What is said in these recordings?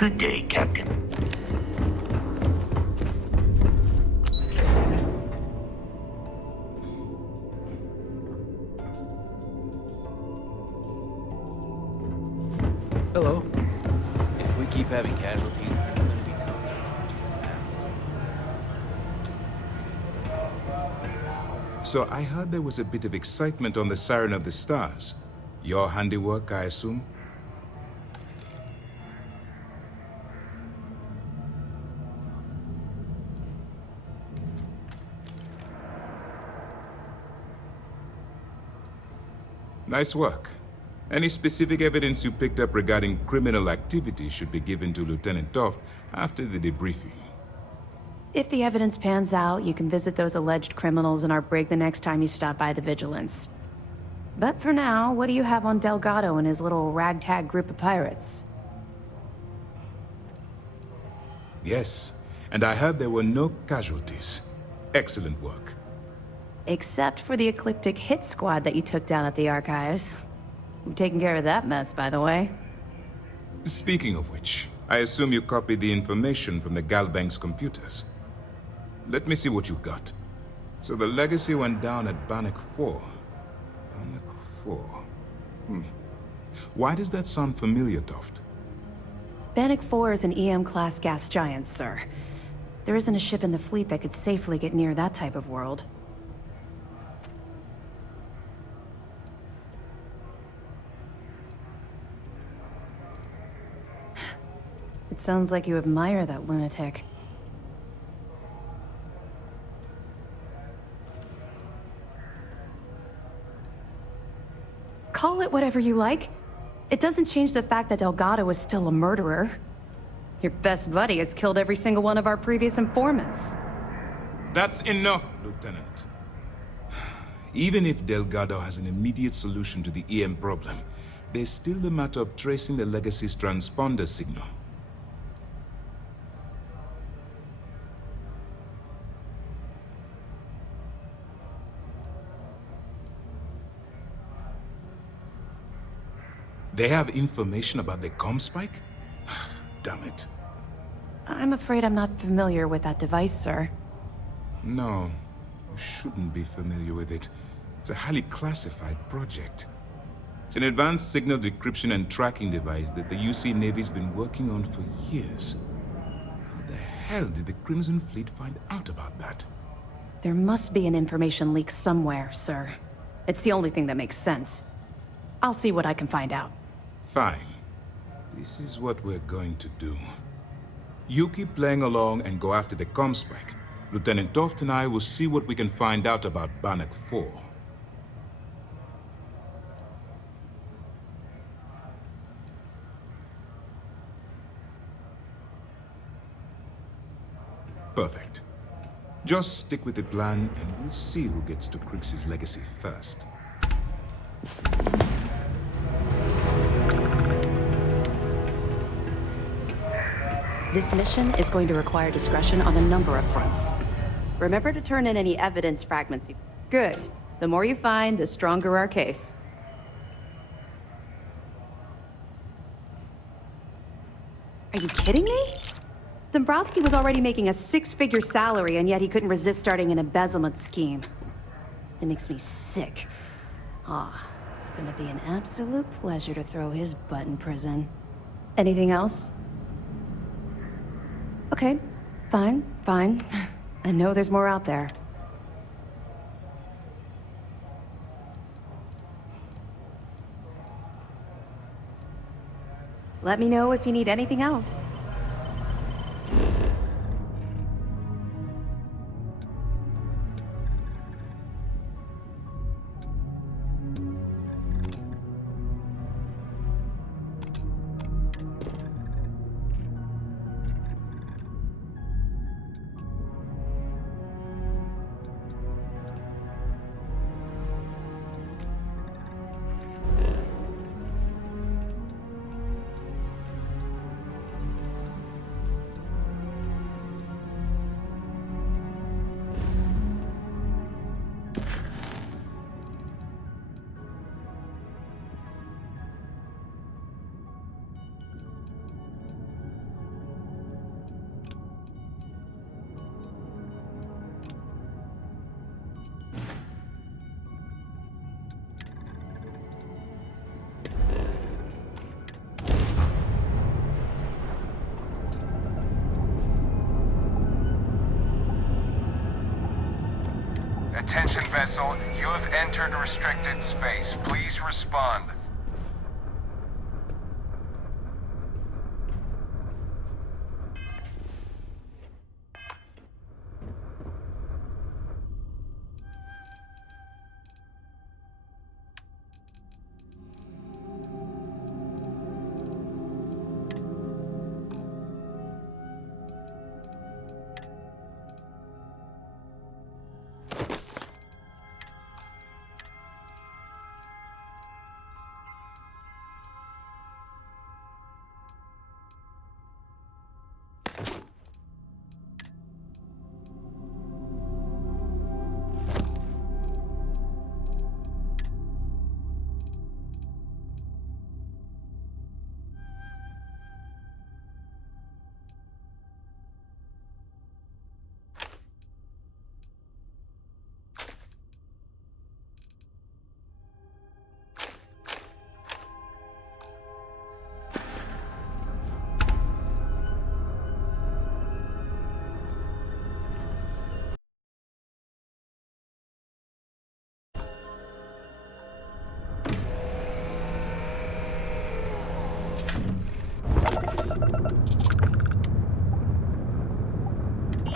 Good day, Captain. Hello. If we keep having casualties, it's going to be tough to So I heard there was a bit of excitement on the Siren of the Stars. Your handiwork, I assume? Nice work. Any specific evidence you picked up regarding criminal activity should be given to Lieutenant Toft after the debriefing. If the evidence pans out, you can visit those alleged criminals in our brig the next time you stop by the Vigilance. But for now, what do you have on Delgado and his little ragtag group of pirates? Yes, and I heard there were no casualties. Excellent work. Except for the ecliptic hit squad that you took down at the archives. We've taken care of that mess, by the way. Speaking of which, I assume you copied the information from the Galbank's computers. Let me see what you got. So the legacy went down at Bannock 4. Bannock 4. Why does that sound familiar, Toft? Bannock 4 is an EM-class gas giant, sir. There isn't a ship in the fleet that could safely get near that type of world. It sounds like you admire that lunatic. Call it whatever you like. It doesn't change the fact that Delgado is still a murderer. Your best buddy has killed every single one of our previous informants. That's enough, Lieutenant. Even if Delgado has an immediate solution to the EM problem, there's still the matter of tracing the legacy's transponder signal. They have information about the comm spike? Damn it. I'm afraid I'm not familiar with that device, sir. No, you shouldn't be familiar with it. It's a highly classified project. It's an advanced signal decryption and tracking device that the UC Navy's been working on for years. How the hell did the Crimson Fleet find out about that? There must be an information leak somewhere, sir. It's the only thing that makes sense. I'll see what I can find out. Fine. This is what we're going to do. You keep playing along and go after the comm spike. Lieutenant Toft and I will see what we can find out about Bannock 4. Perfect. Just stick with the plan and we'll see who gets to Crix's legacy first. This mission is going to require discretion on a number of fronts. Remember to turn in any evidence fragments you... Good. The more you find, the stronger our case. Are you kidding me? Dombrowski was already making a six-figure salary, and yet he couldn't resist starting an embezzlement scheme. It makes me sick. It's gonna be an absolute pleasure to throw his butt in prison. Anything else? Okay, fine. I know there's more out there. Let me know if you need anything else. Attention vessel, you have entered restricted space. Please respond.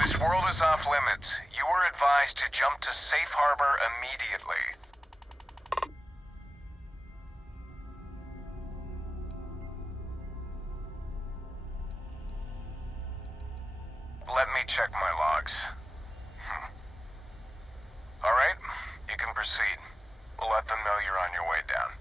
This world is off limits. You were advised to jump to safe harbor immediately. Let me check my logs. All right, you can proceed. We'll let them know you're on your way down.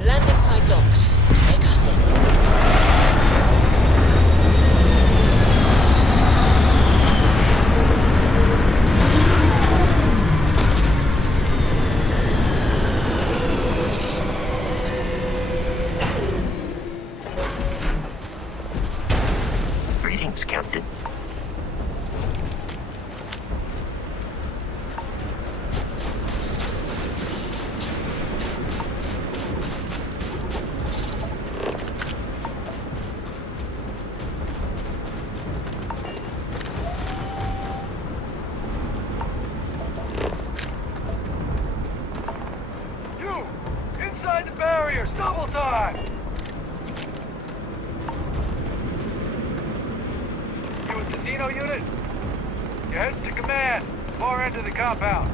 Landing site locked. Take us in. Greetings, Captain. You! Inside the barriers! Double time! You with the Xeno unit? You head to command. Far end of the compound.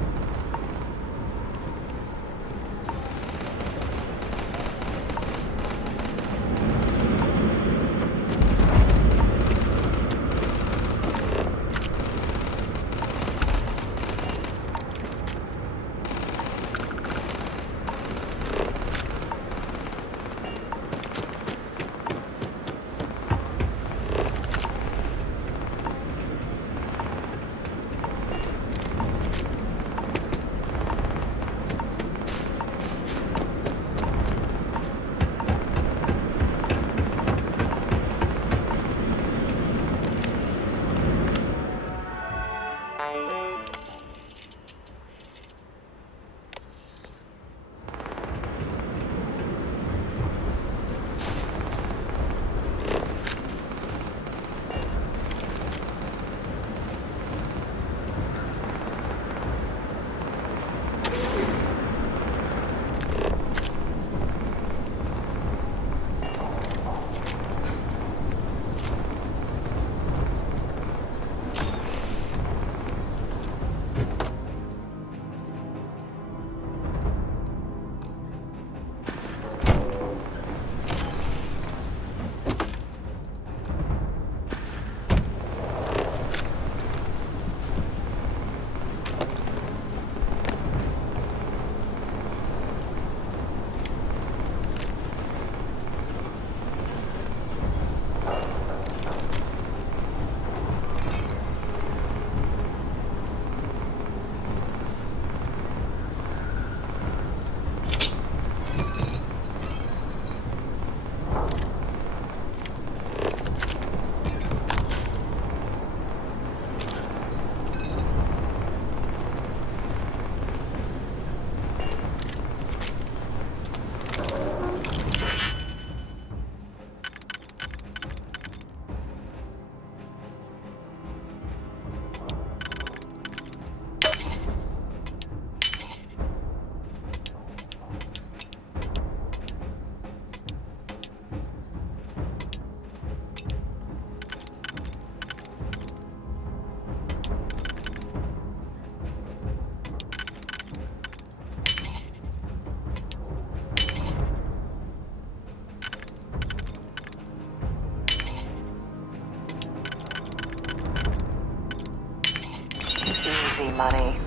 money, money.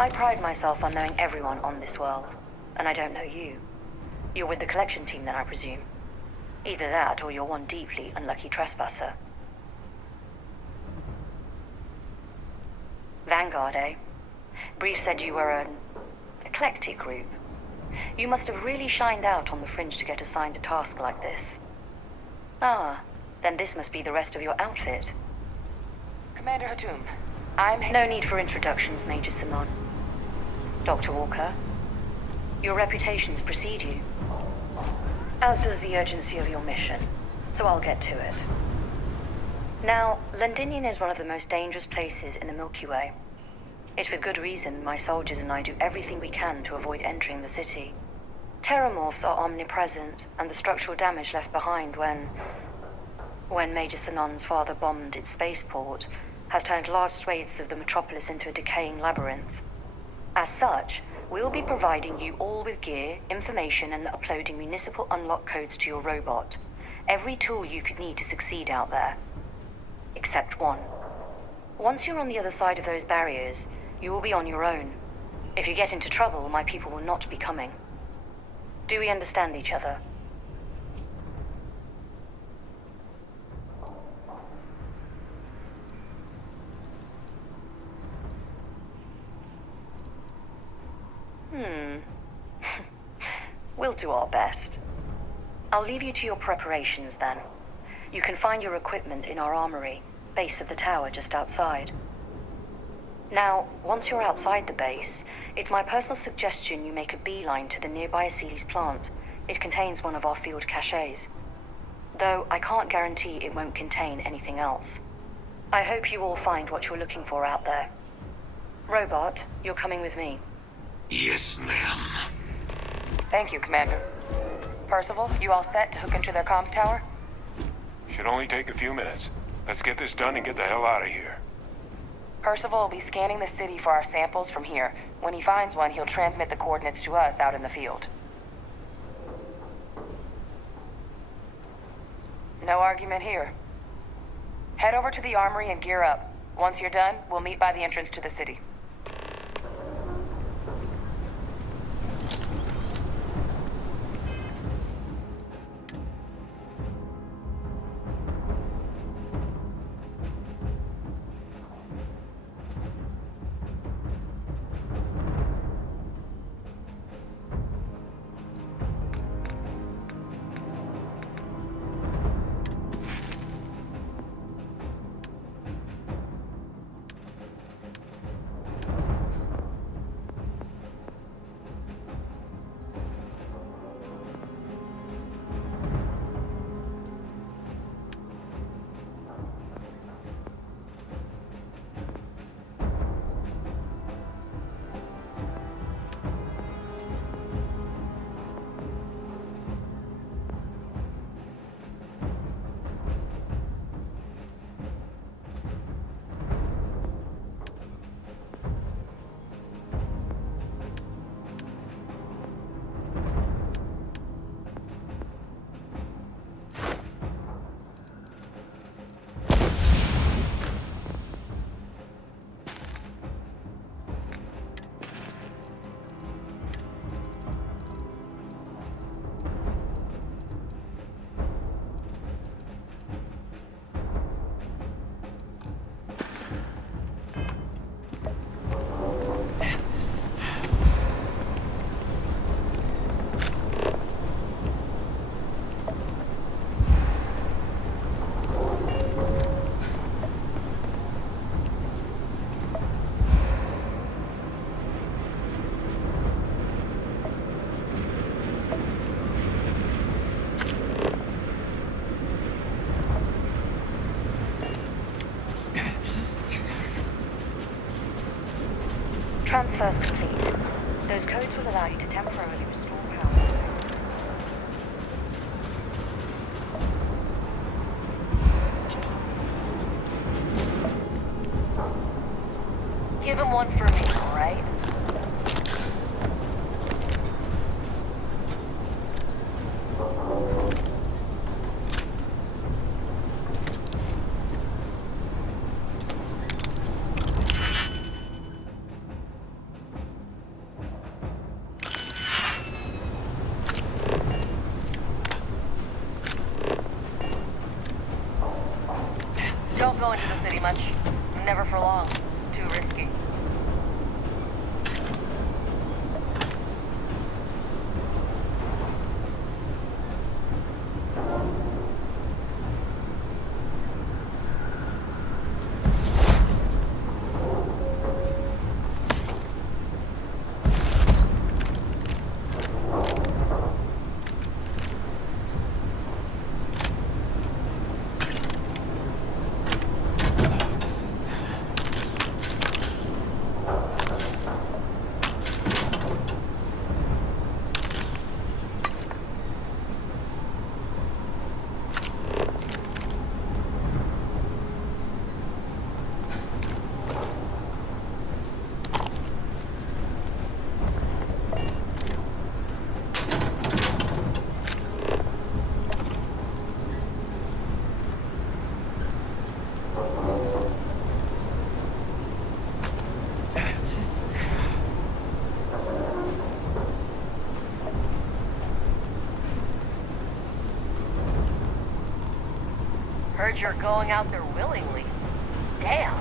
I pride myself on knowing everyone on this world, and I don't know you. You're with the collection team then, I presume. Either that, or you're one deeply unlucky trespasser. Vanguard, eh? Brief said you were an eclectic group. You must have really shined out on the fringe to get assigned a task like this. Ah, then this must be the rest of your outfit. Commander Hatum, No need for introductions, Major Simon. Dr. Walker, your reputations precede you. As does the urgency of your mission, so I'll get to it. Now, Londinium is one of the most dangerous places in the Milky Way. It's with good reason my soldiers and I do everything we can to avoid entering the city. Terramorphs are omnipresent, and the structural damage left behind when Major Sinon's father bombed its spaceport has turned large swathes of the metropolis into a decaying labyrinth. As such, we'll be providing you all with gear, information, and uploading municipal unlock codes to your robot. Every tool you could need to succeed out there. Except one. Once you're on the other side of those barriers, you will be on your own. If you get into trouble, my people will not be coming. Do we understand each other? We'll do our best. I'll leave you to your preparations then. You can find your equipment in our armory, base of the tower just outside. Now, once you're outside the base, it's my personal suggestion you make a beeline to the nearby Aceles plant. It contains one of our field caches. Though I can't guarantee it won't contain anything else. I hope you all find what you're looking for out there. Robot, you're coming with me. Yes, ma'am. Thank you, Commander. Percival, you all set to hook into their comms tower? Should only take a few minutes. Let's get this done and get the hell out of here. Percival will be scanning the city for our samples from here. When he finds one, he'll transmit the coordinates to us out in the field. No argument here. Head over to the armory and gear up. Once you're done, we'll meet by the entrance to the city. Transfer's complete. Those codes will allow you to temporarily restore power. Give him one for me, all right? Don't go into the city much. Never for long. Too risky. Heard you're going out there willingly. Damn.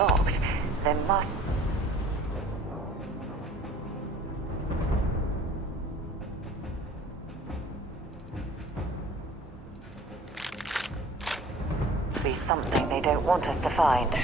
locked, there must... be something they don't want us to find.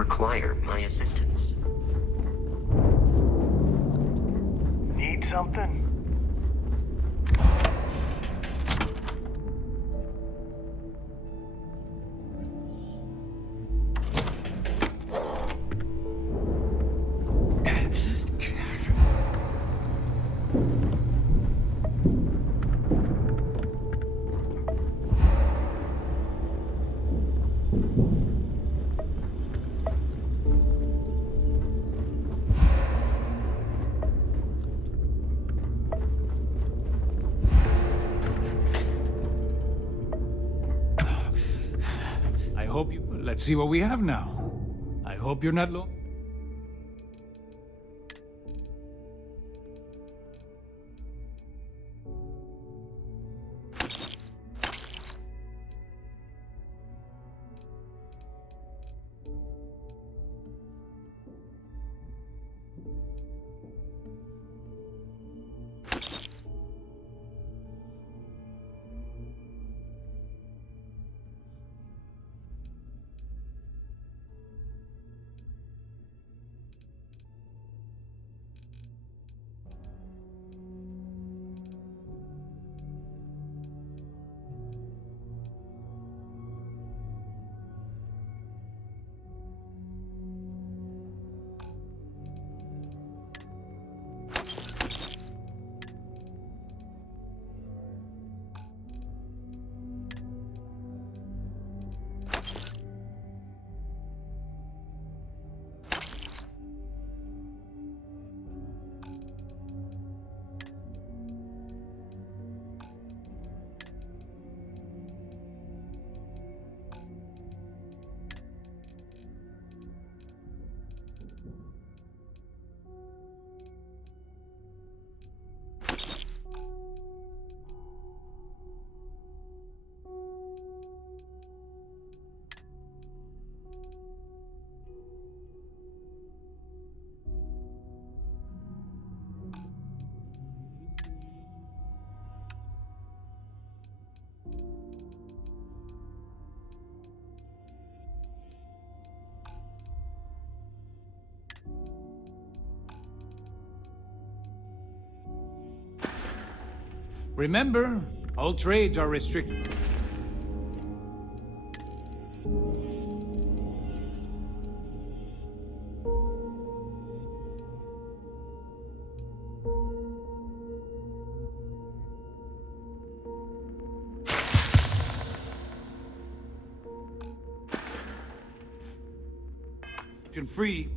require my assistance. Need something? I hope you... Let's see what we have now. I hope you're not Remember, all trades are restricted. Free.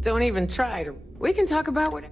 Don't even try to. We can talk about what.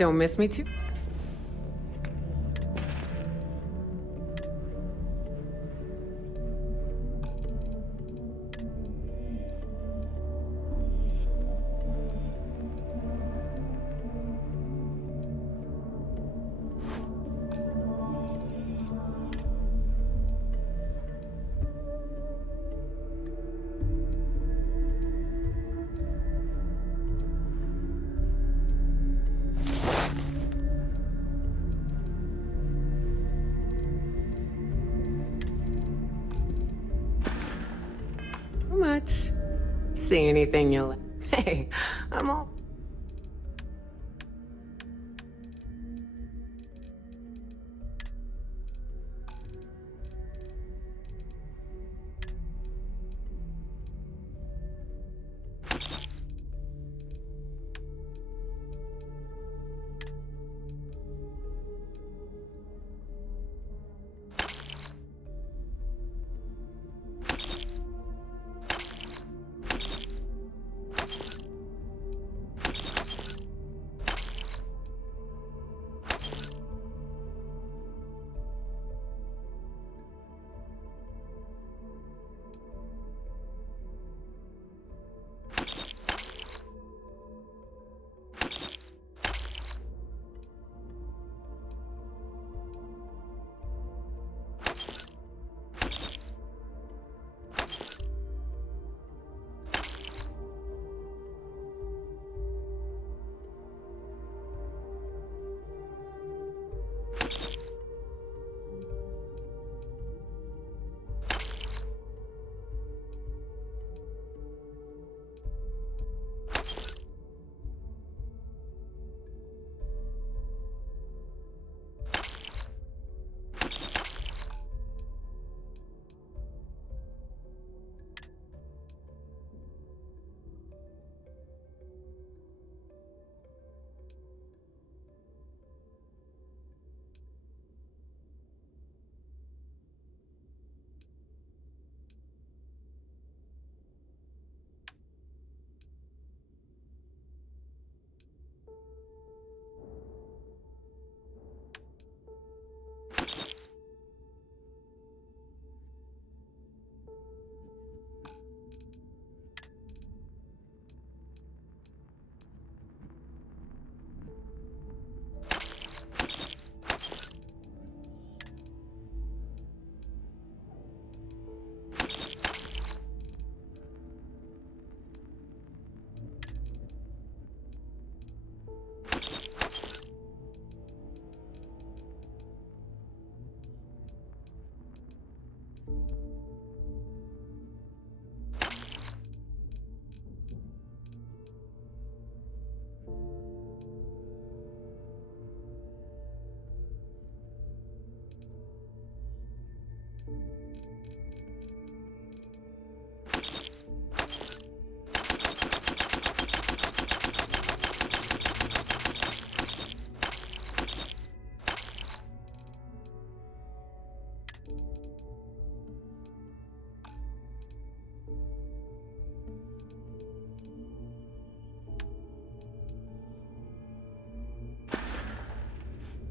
Don't miss me too. Much. See anything you like. Hey, I'm all.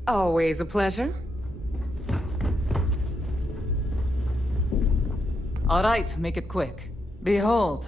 Always a pleasure. All right, make it quick. Behold.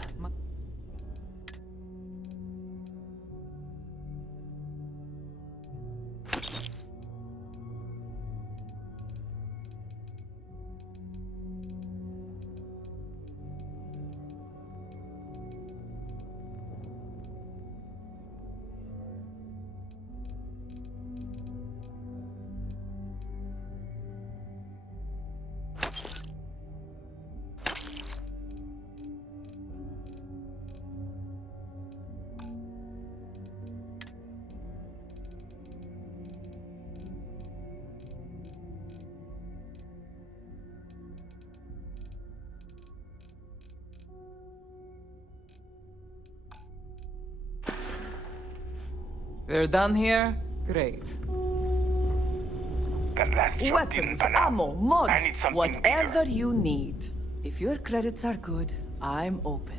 We're done here? Great. That last shot didn't Weapons, pan out. ammo, mods, I need something whatever bigger. you need. If your credits are good, I'm open.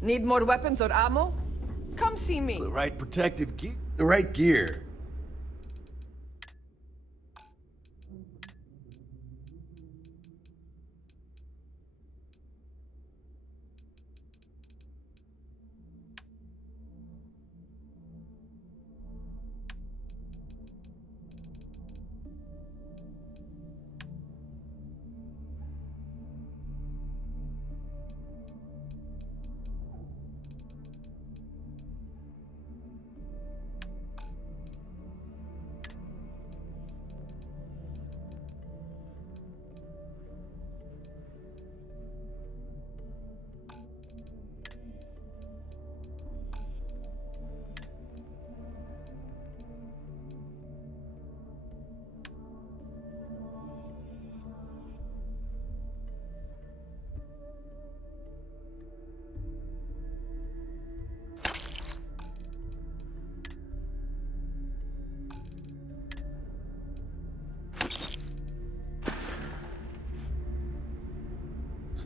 Need more weapons or ammo? Come see me. The right protective gear. The right gear.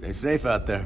Stay safe out there.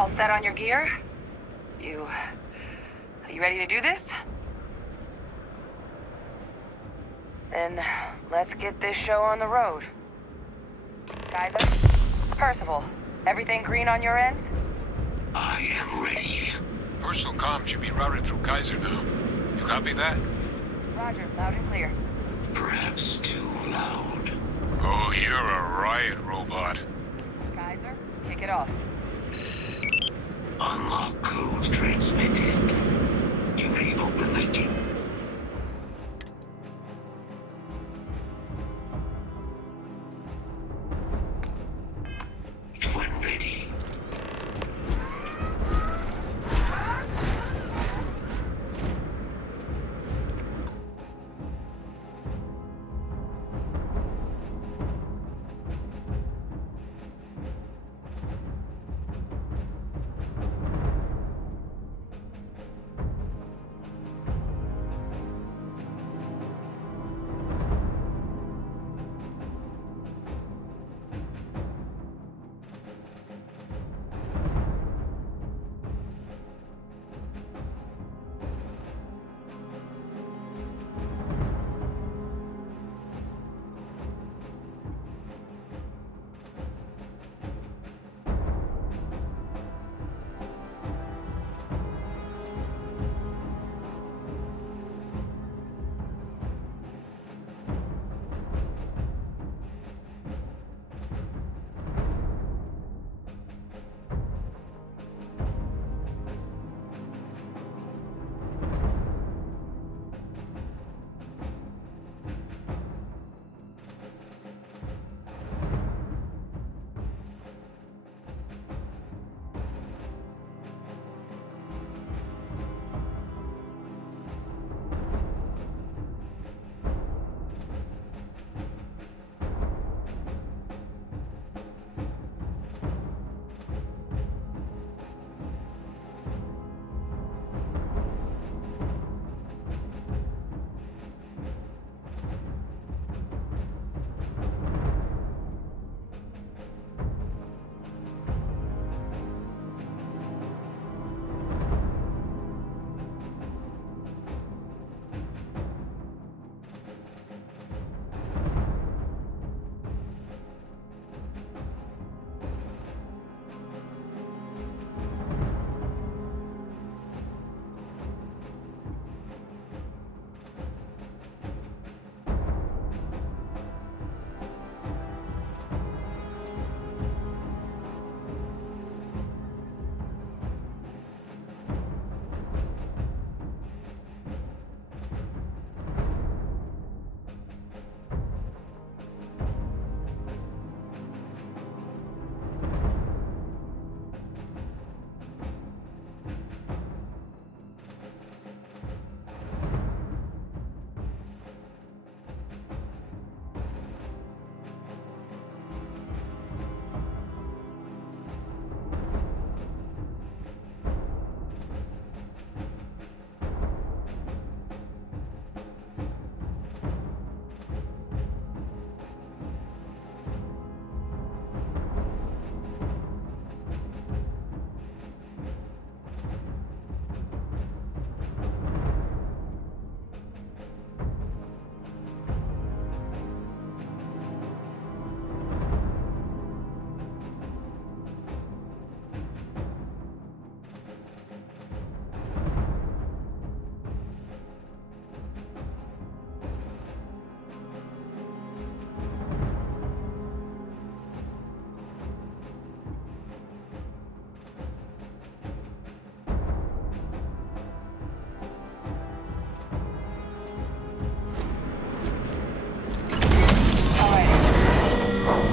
All set on your gear? Are you ready to do this? Then let's get this show on the road. Kaiser? Percival, everything green on your ends? I am ready. Personal comm should be routed through Kaiser now. You copy that? Roger, loud and clear. Perhaps too loud. Oh, you're a riot robot. Kaiser, kick it off. Unlock code transmitted. You may open the gate. When ready.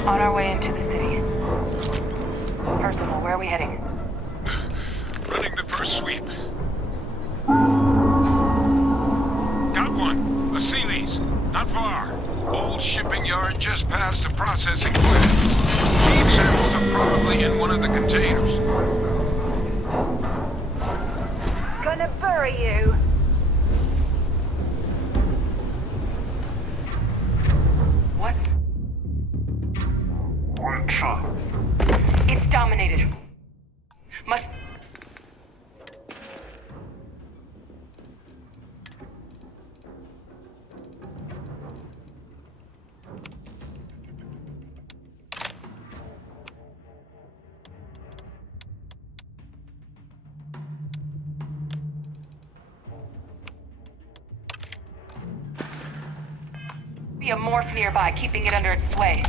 On our way into the city. Percival, where are we heading? Running the first sweep. Got one. A Sealy's. Not far. Old shipping yard just past the processing plant. Feed samples are probably in one of the containers. Gonna bury you. What? It's dominated. Must be a morph nearby, keeping it under its sway.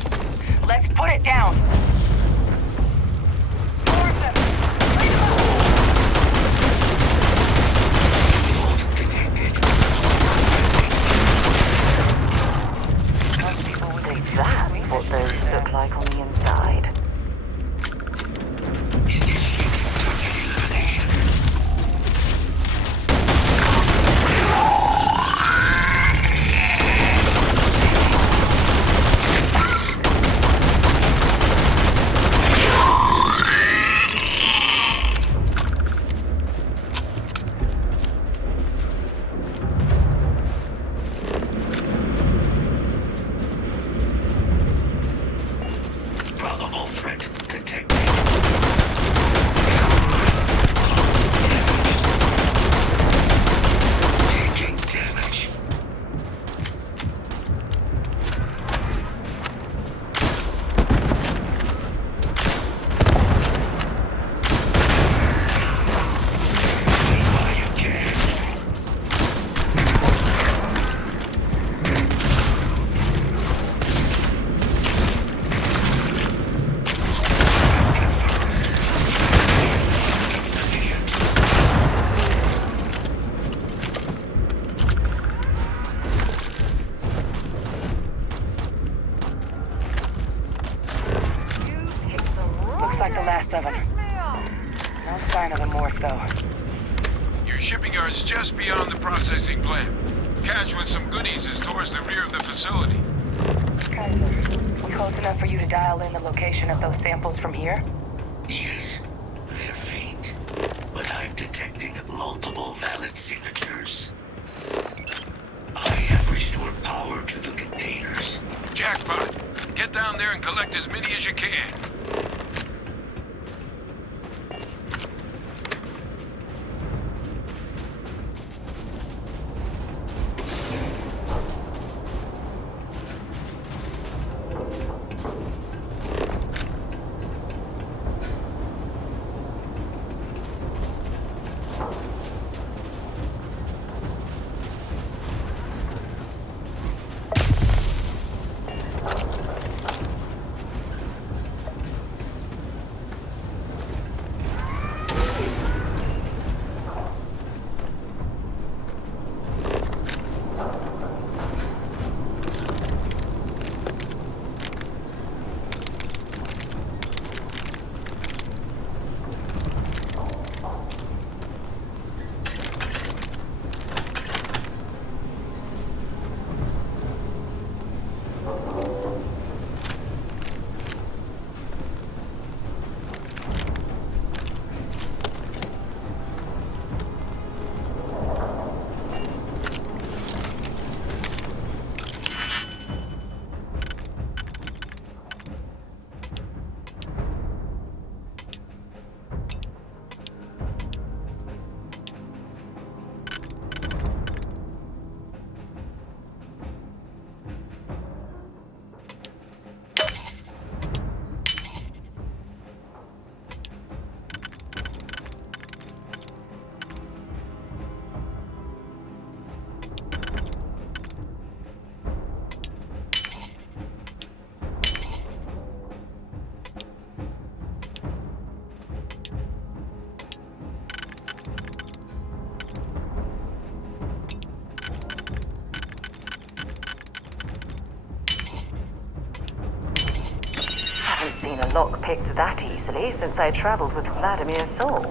Let's put it down. Morph them. Most people would say that's what those look like on the inside. Looks like the last of them. No sign of the morph, though. Your shipping yard's just beyond the processing plant. Cache with some goodies is towards the rear of the facility. Kaiser, we close enough for you to dial in the location of those samples from here? Yes, they're faint, but I'm detecting multiple valid signatures. I have restored power to the containers. Jackpot! Get down there and collect as many as you can. Haven't seen a lock picked that easily since I traveled with Vladimir's soul.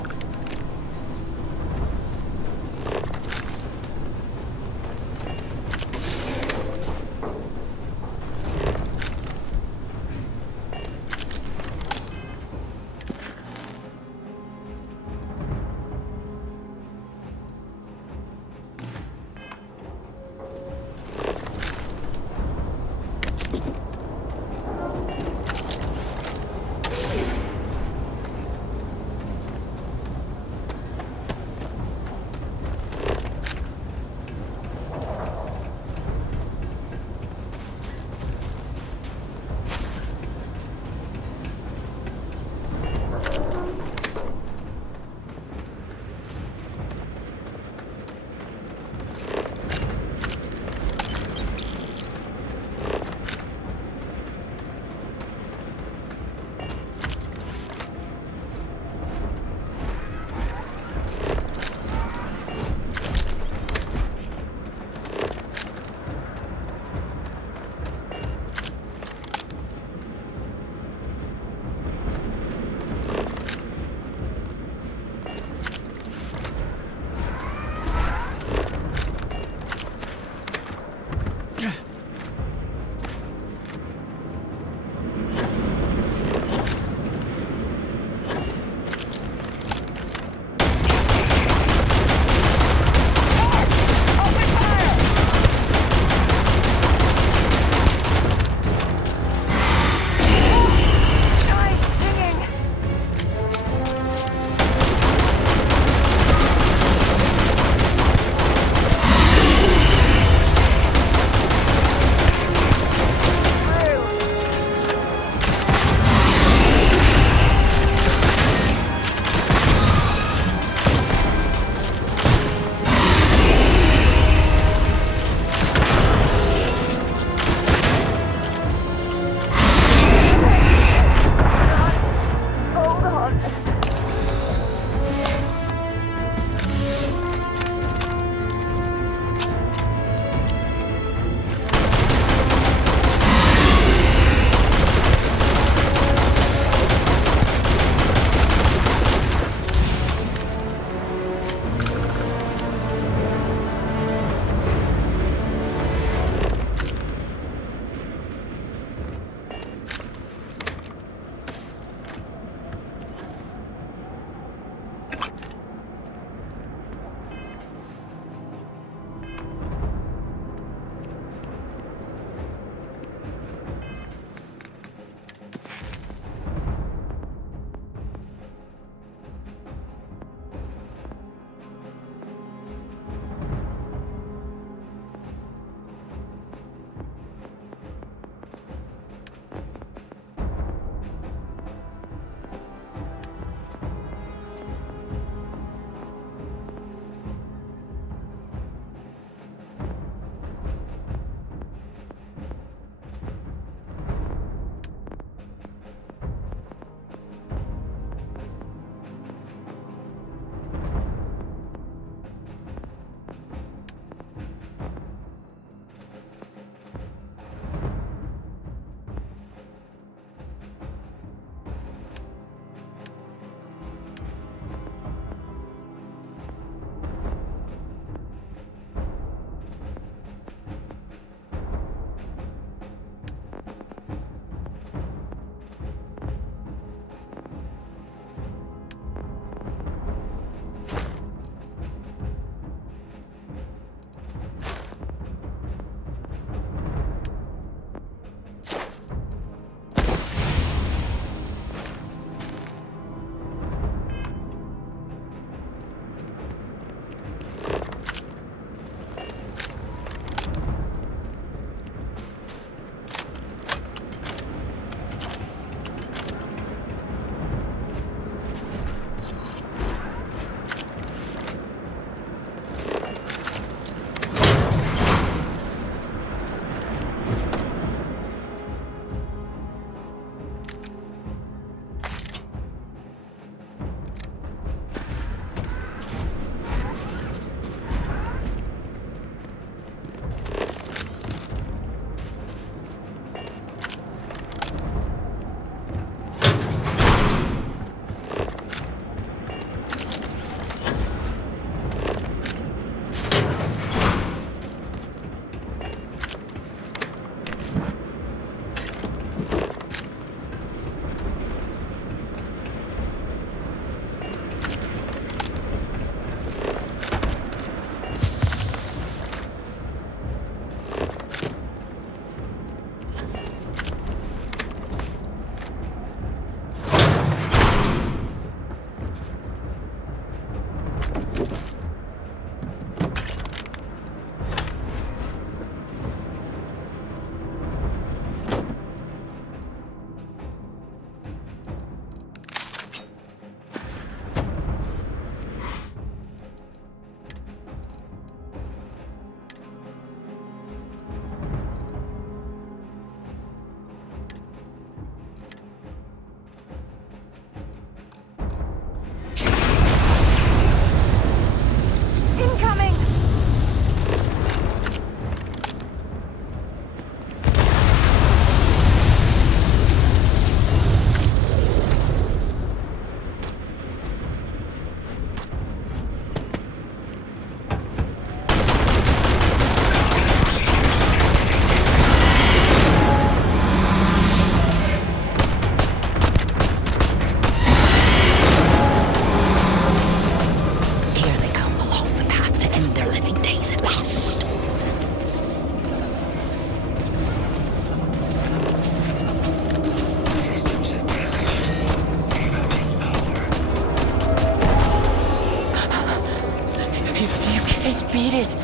beat it.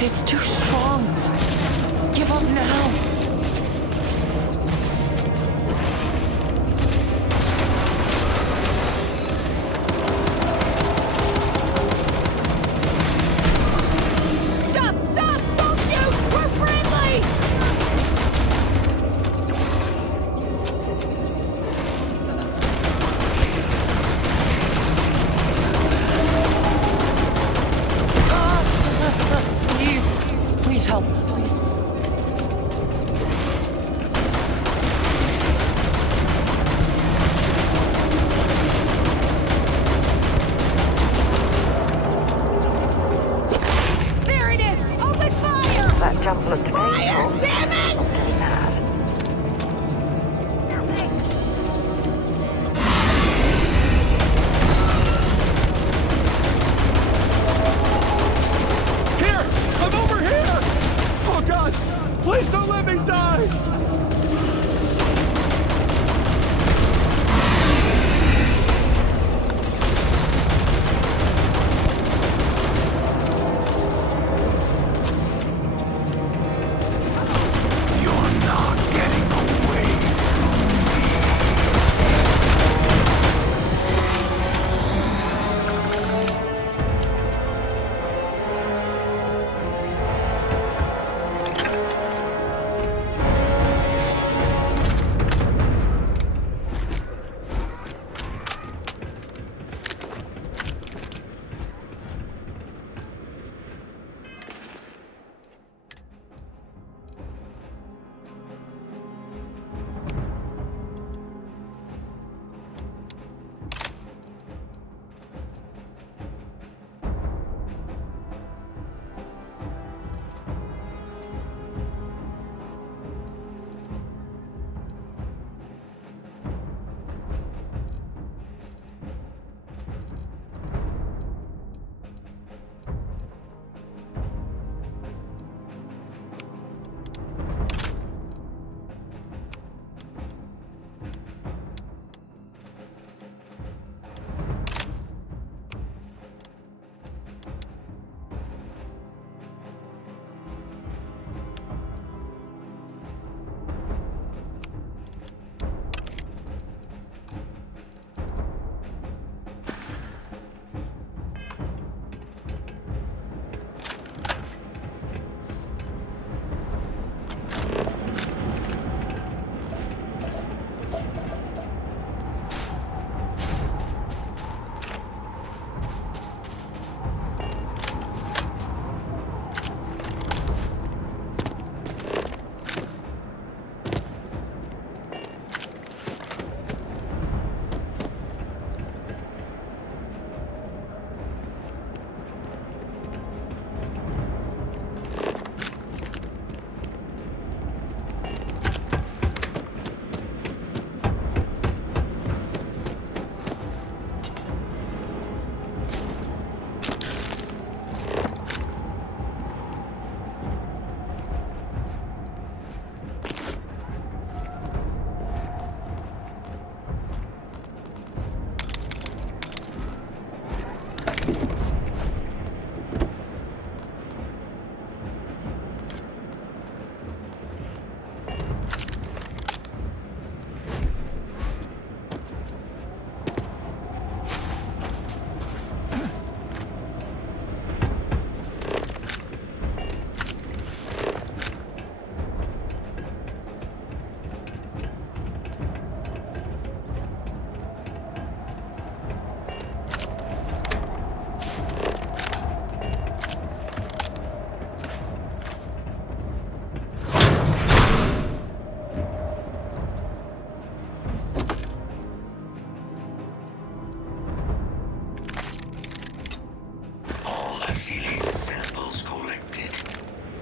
It's too strong. Give up now.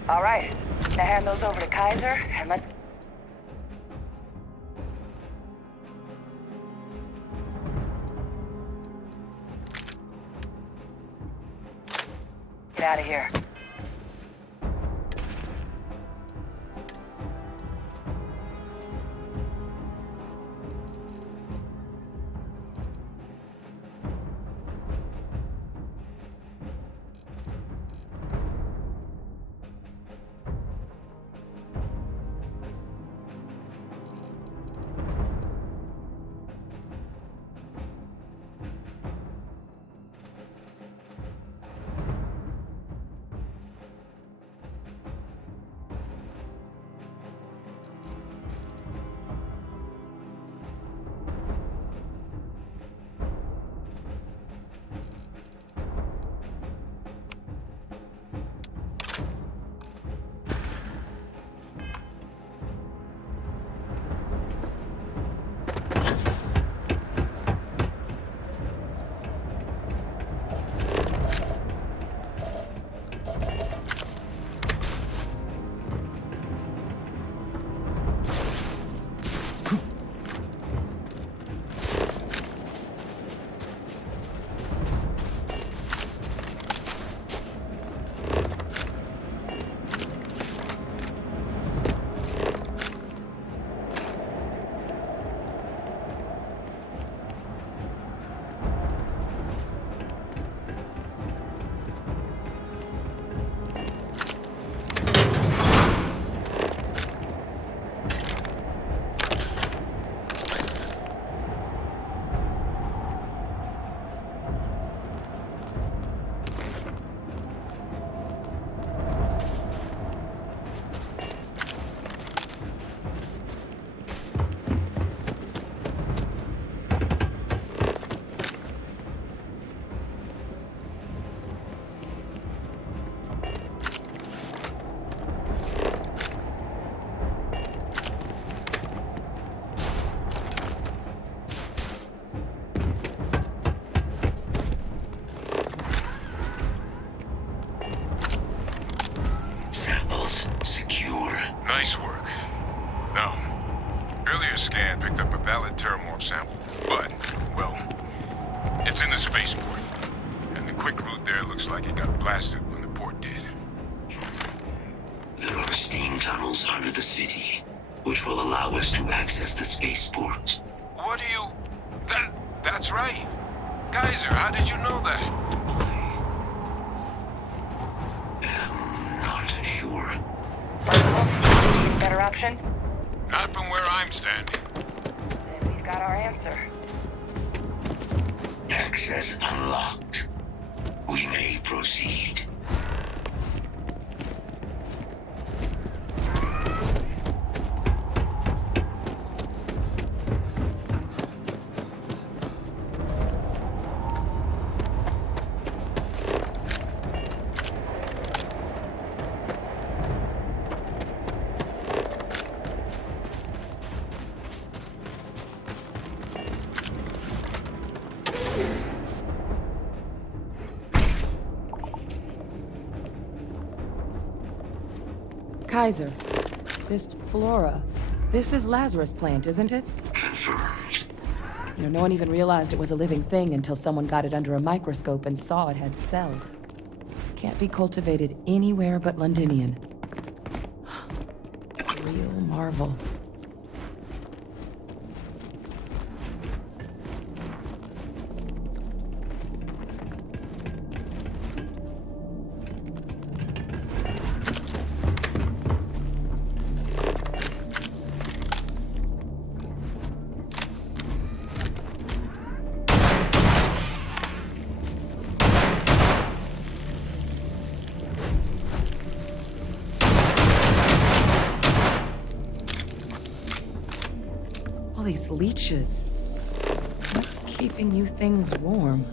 All right, now hand those over to Kaiser, and let's... get out of here. It's in the spaceport. And the quick route there looks like it got blasted when the port did. There are steam tunnels under the city, which will allow us to access the spaceport. What do you... That's right. Geyser, how did you know that? I'm not sure. Better option? Not from where I'm standing. Then we've got our answer. Access unlocked. We may proceed. Kaiser, this flora, this is Lazarus plant, isn't it? Confirmed. You know, no one even realized it was a living thing until someone got it under a microscope and saw it had cells. Can't be cultivated anywhere but Londinian. Real marvel. All these leeches. What's keeping you things warm?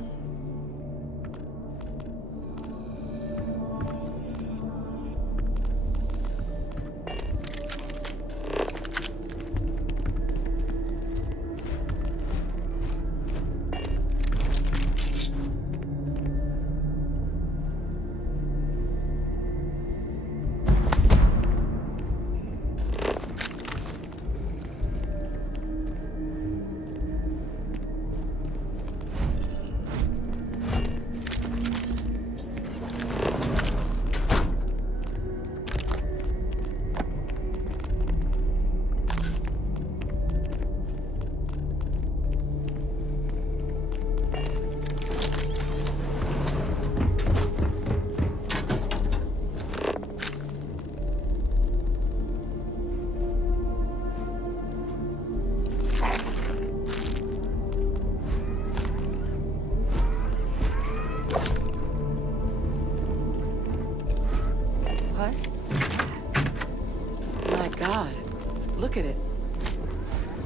Look at it.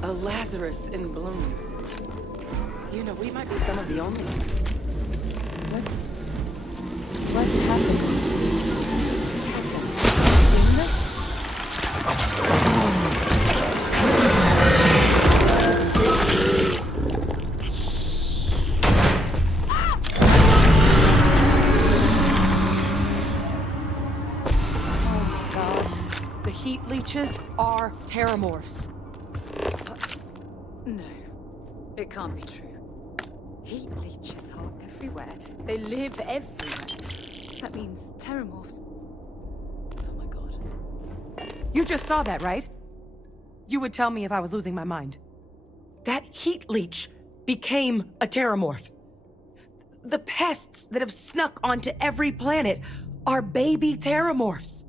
A Lazarus in bloom. You know, we might be some of the only... What's happening? Captain, have you seen this? Oh my God. The heat leeches are terramorphs. What? No. It can't be true. Heat leeches are everywhere. They live everywhere. That means terramorphs. Oh my God. You just saw that, right? You would tell me if I was losing my mind. That heat leech became a terramorph. The pests that have snuck onto every planet are baby terramorphs.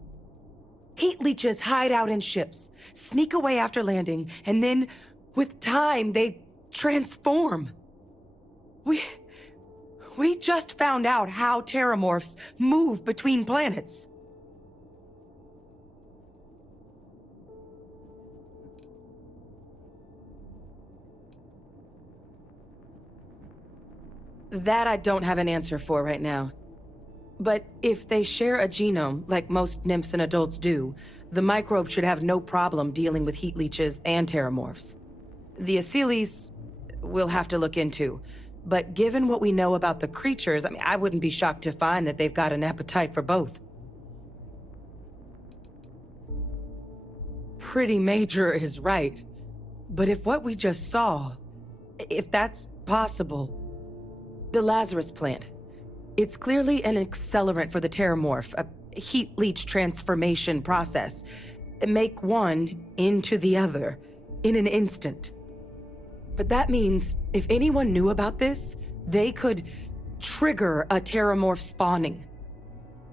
Heat leeches hide out in ships, sneak away after landing, and then, with time, they transform. We just found out how terramorphs move between planets. That I don't have an answer for right now. But if they share a genome, like most nymphs and adults do, the microbe should have no problem dealing with heat leeches and terramorphs. The Asylees, we'll have to look into. But given what we know about the creatures, I wouldn't be shocked to find that they've got an appetite for both. Pretty Major is right. But if what we just saw, if that's possible, The Lazarus plant. It's clearly an accelerant for the Terramorph, a heat leach transformation process. Make one into the other in an instant. But that means if anyone knew about this, they could trigger a Terramorph spawning.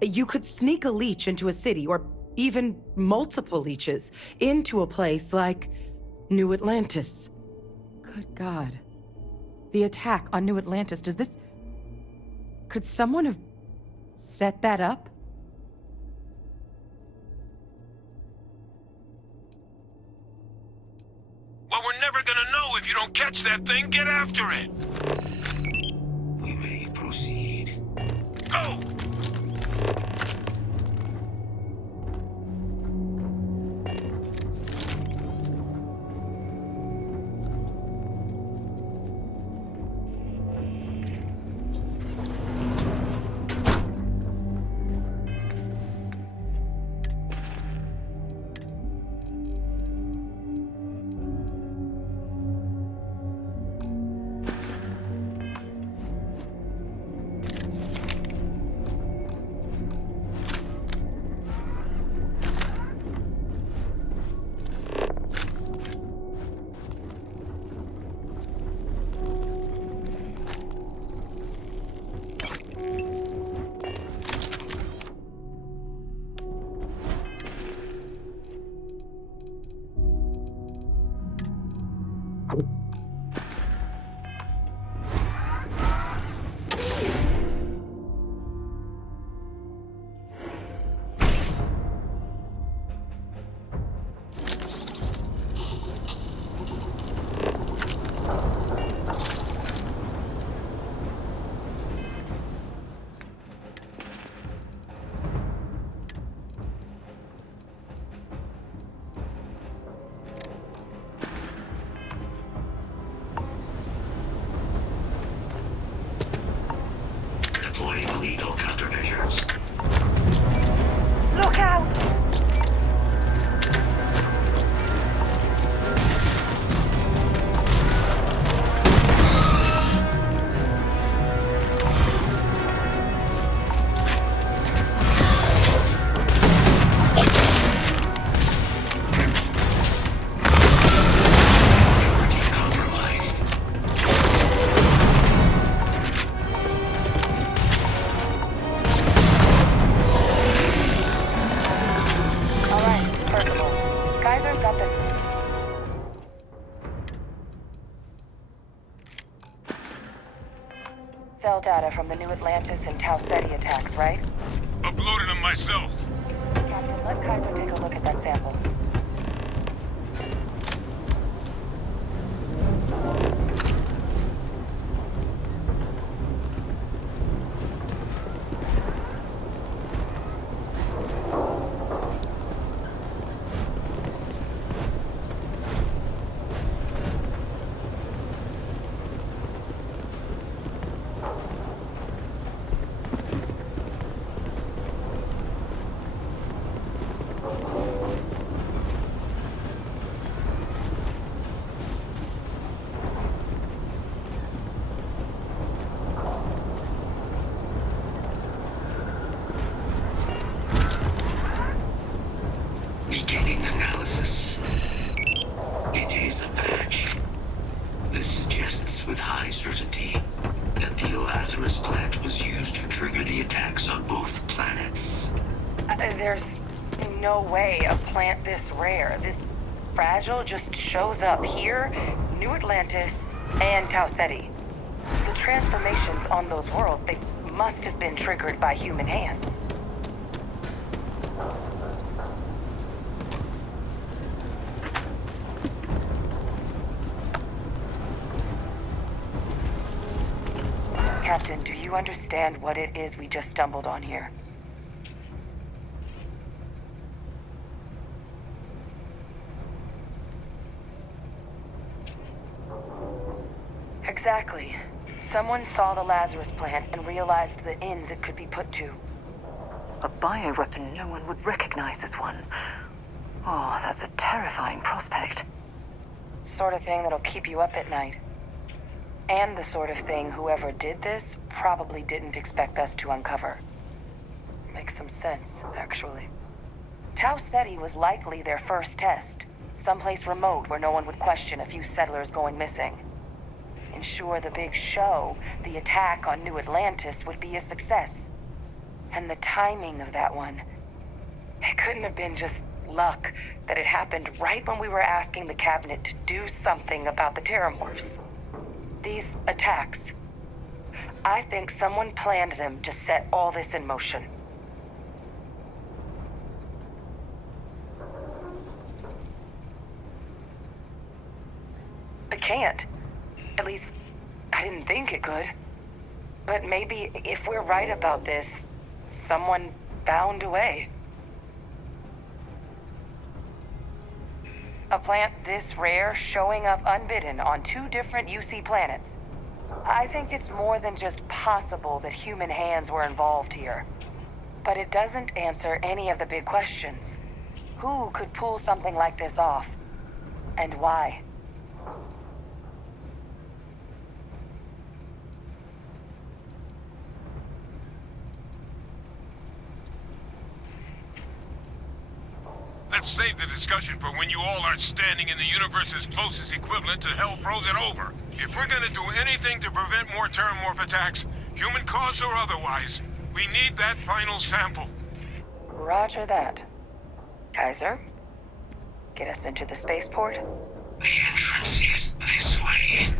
You could sneak a leech into a city, or even multiple leeches, into a place like New Atlantis. Good God. The attack on New Atlantis, does this... Could someone have set that up? Well, we're never gonna know if you don't catch that thing. Get after it. We may proceed. Go! Deploying lethal countermeasures. Look out! Cell data from the New Atlantis and Tau Ceti attacks, right? Uploaded them myself. Captain, let Kaiser take a look at that sample. Beginning analysis. It is a match. This suggests with high certainty that the Lazarus plant was used to trigger the attacks on both planets. There's no way a plant this rare, this fragile, just shows up here, New Atlantis, and Tau Ceti. The transformations on those worlds, they must have been triggered by human hands. Captain, do you understand what it is we just stumbled on here? Exactly. Someone saw the Lazarus plant and realized the ends it could be put to. A bioweapon no one would recognize as one. Oh, that's a terrifying prospect. Sort of thing that'll keep you up at night. And the sort of thing whoever did this probably didn't expect us to uncover. Makes some sense, actually. Tau Ceti was likely their first test. Someplace remote where no one would question a few settlers going missing. Ensure the big show, the attack on New Atlantis, would be a success. And the timing of that one... It couldn't have been just luck that it happened right when we were asking the cabinet to do something about the Terramorphs. These attacks... I think someone planned them to set all this in motion. It can't. At least, I didn't think it could. But maybe if we're right about this, someone found a way. A plant this rare showing up unbidden on 2 different UC planets. I think it's more than just possible that human hands were involved here. But it doesn't answer any of the big questions. Who could pull something like this off? And why? Let's save the discussion for when you all aren't standing in the universe's closest equivalent to hell frozen over. If we're gonna do anything to prevent more Terramorph attacks, human caused or otherwise, we need that final sample. Roger that. Kaiser, get us into the spaceport? The entrance is this way.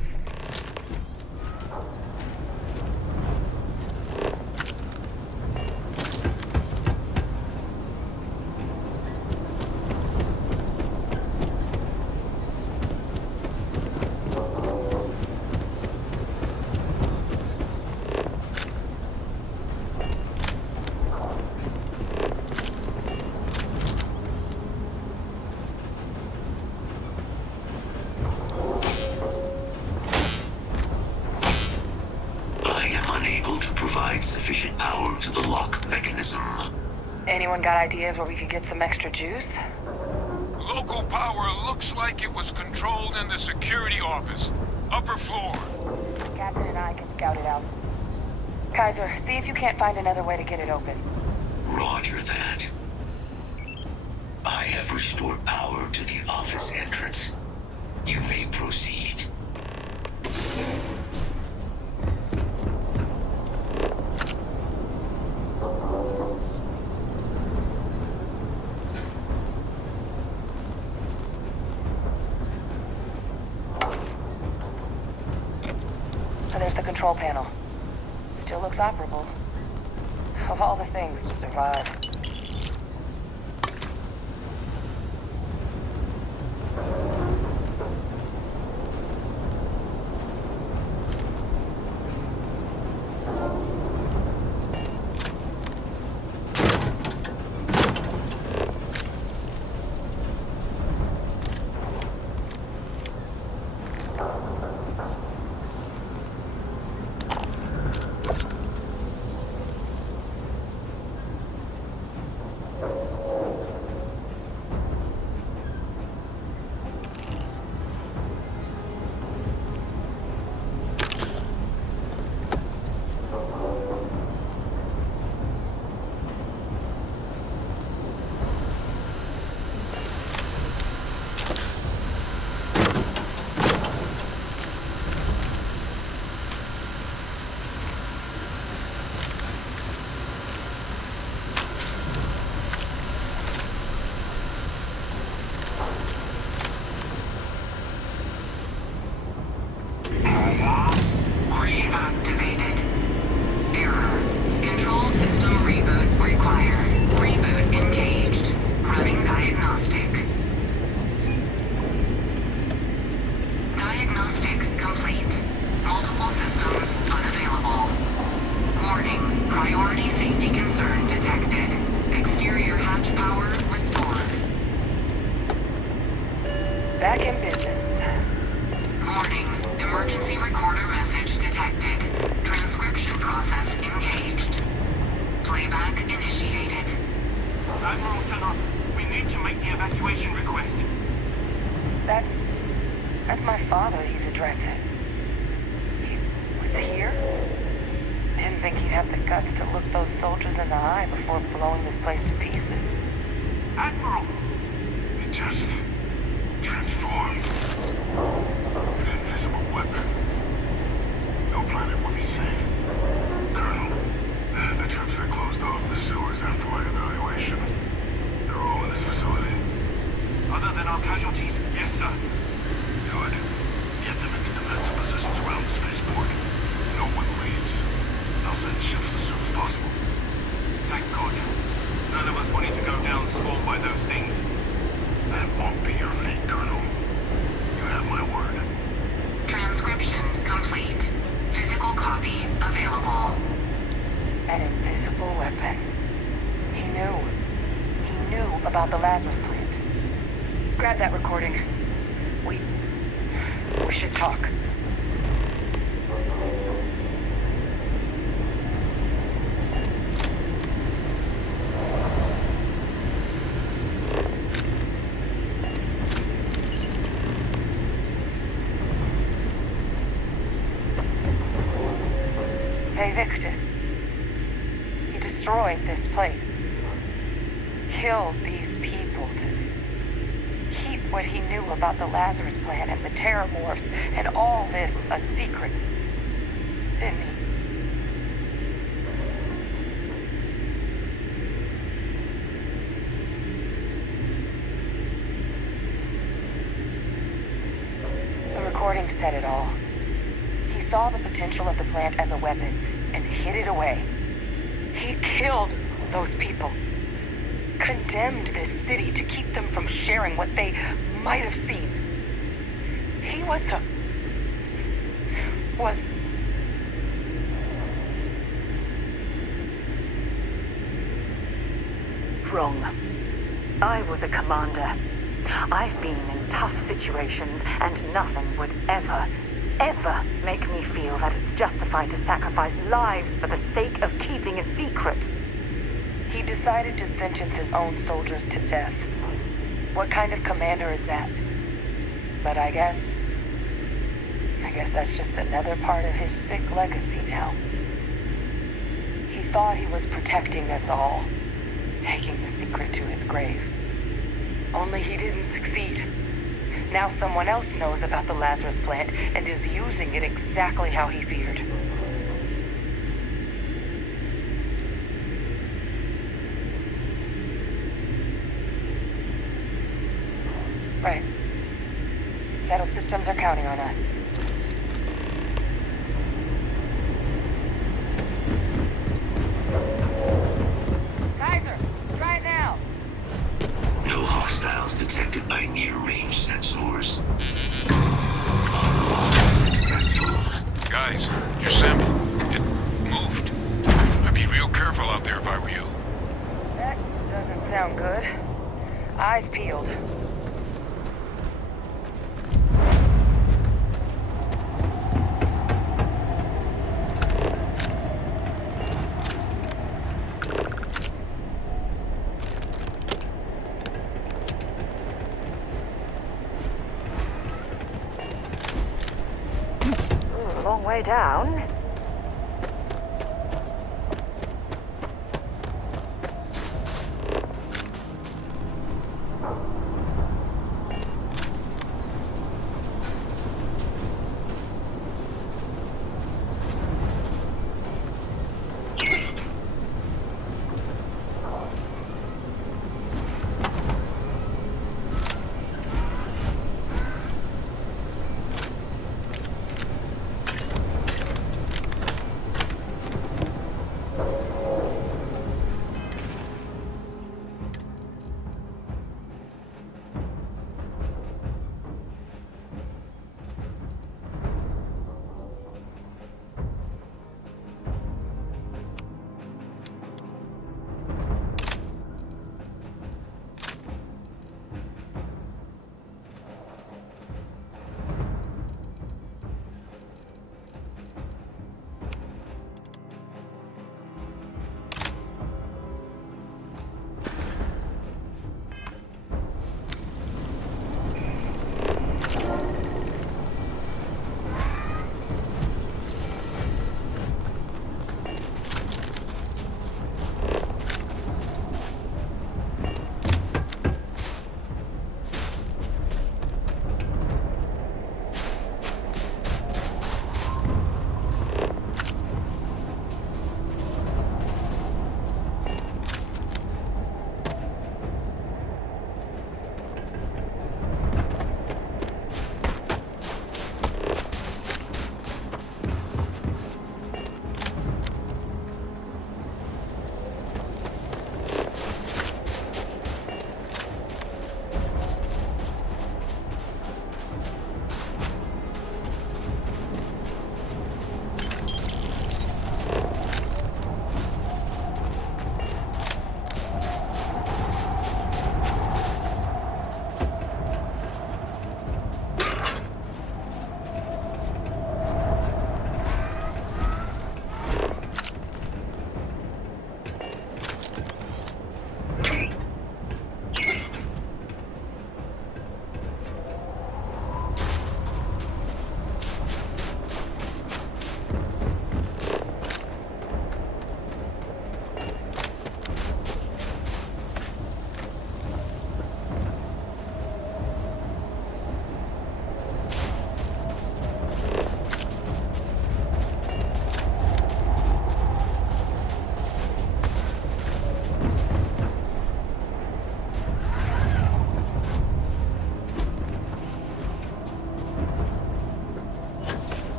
Sufficient power to the lock mechanism. Anyone got ideas where we could get some extra juice? Local power looks like it was controlled in the security office. Upper floor. Captain and I can scout it out. Kaiser, see if you can't find another way to get it open. Roger that. I have restored power to the office entrance. You may proceed. There's the control panel. Still looks operable. Of all the things to survive. Back in business. Warning. Emergency recorder message detected. Transcription process engaged. Playback initiated. Admiral Senna, we need to make the evacuation request. That's my father he's addressing. think he'd have the guts to look those soldiers in the eye before blowing this place to pieces. Admiral! It just transformed. An invisible weapon. No planet would be safe. Colonel, the troops that closed off the sewers after my evaluation, they're all in this facility. Other than our casualties, yes, sir. Good. Get them into defensive positions around the spaceport. No one leaves. I'll send ships as soon as possible. Thank God. None of us wanted to go down swarmed by those things. That won't be your fate, Colonel. You have my word. Transcription complete. Physical copy available. An invisible weapon. He knew. He knew about the Lazarus plant. Grab that recording. We should talk. Hey, Victus. He destroyed this place. Killed these people to keep what he knew about the Lazarus plant and the Terramorphs and all this a secret. Didn't he? The recording said it all. He saw the potential of the plant as a weapon and hid it away. He killed those people. Condemned this city to keep them from sharing what they might have seen. He was wrong. I was a commander. I've been in tough situations, and nothing would ever make me feel that it's justified to sacrifice lives for the sake of keeping a secret. He decided to sentence his own soldiers to death. What kind of commander is that? But I guess that's just another part of his sick legacy now. He thought he was protecting us all, taking the secret to his grave. Only he didn't succeed. Now someone else knows about the Lazarus plant and is using it exactly how he feared. Right. Settled systems are counting on us. Kaiser, try it now. No hostiles detected by near-range sensors. All successful. Guys, your sample, it moved. I'd be real careful out there if I were you. That doesn't sound good. Eyes peeled. Long way down.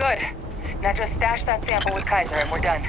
Good. Now just stash that sample with Kaiser and we're done.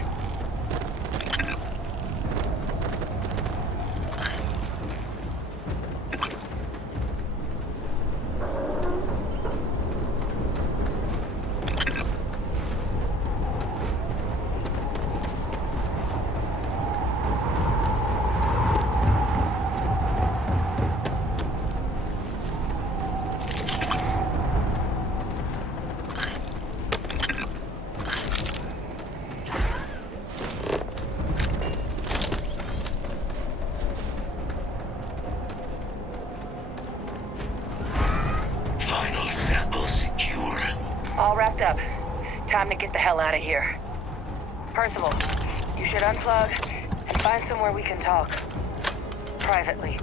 All wrapped up. Time to get the hell out of here. Percival, you should unplug and find somewhere we can talk. Privately.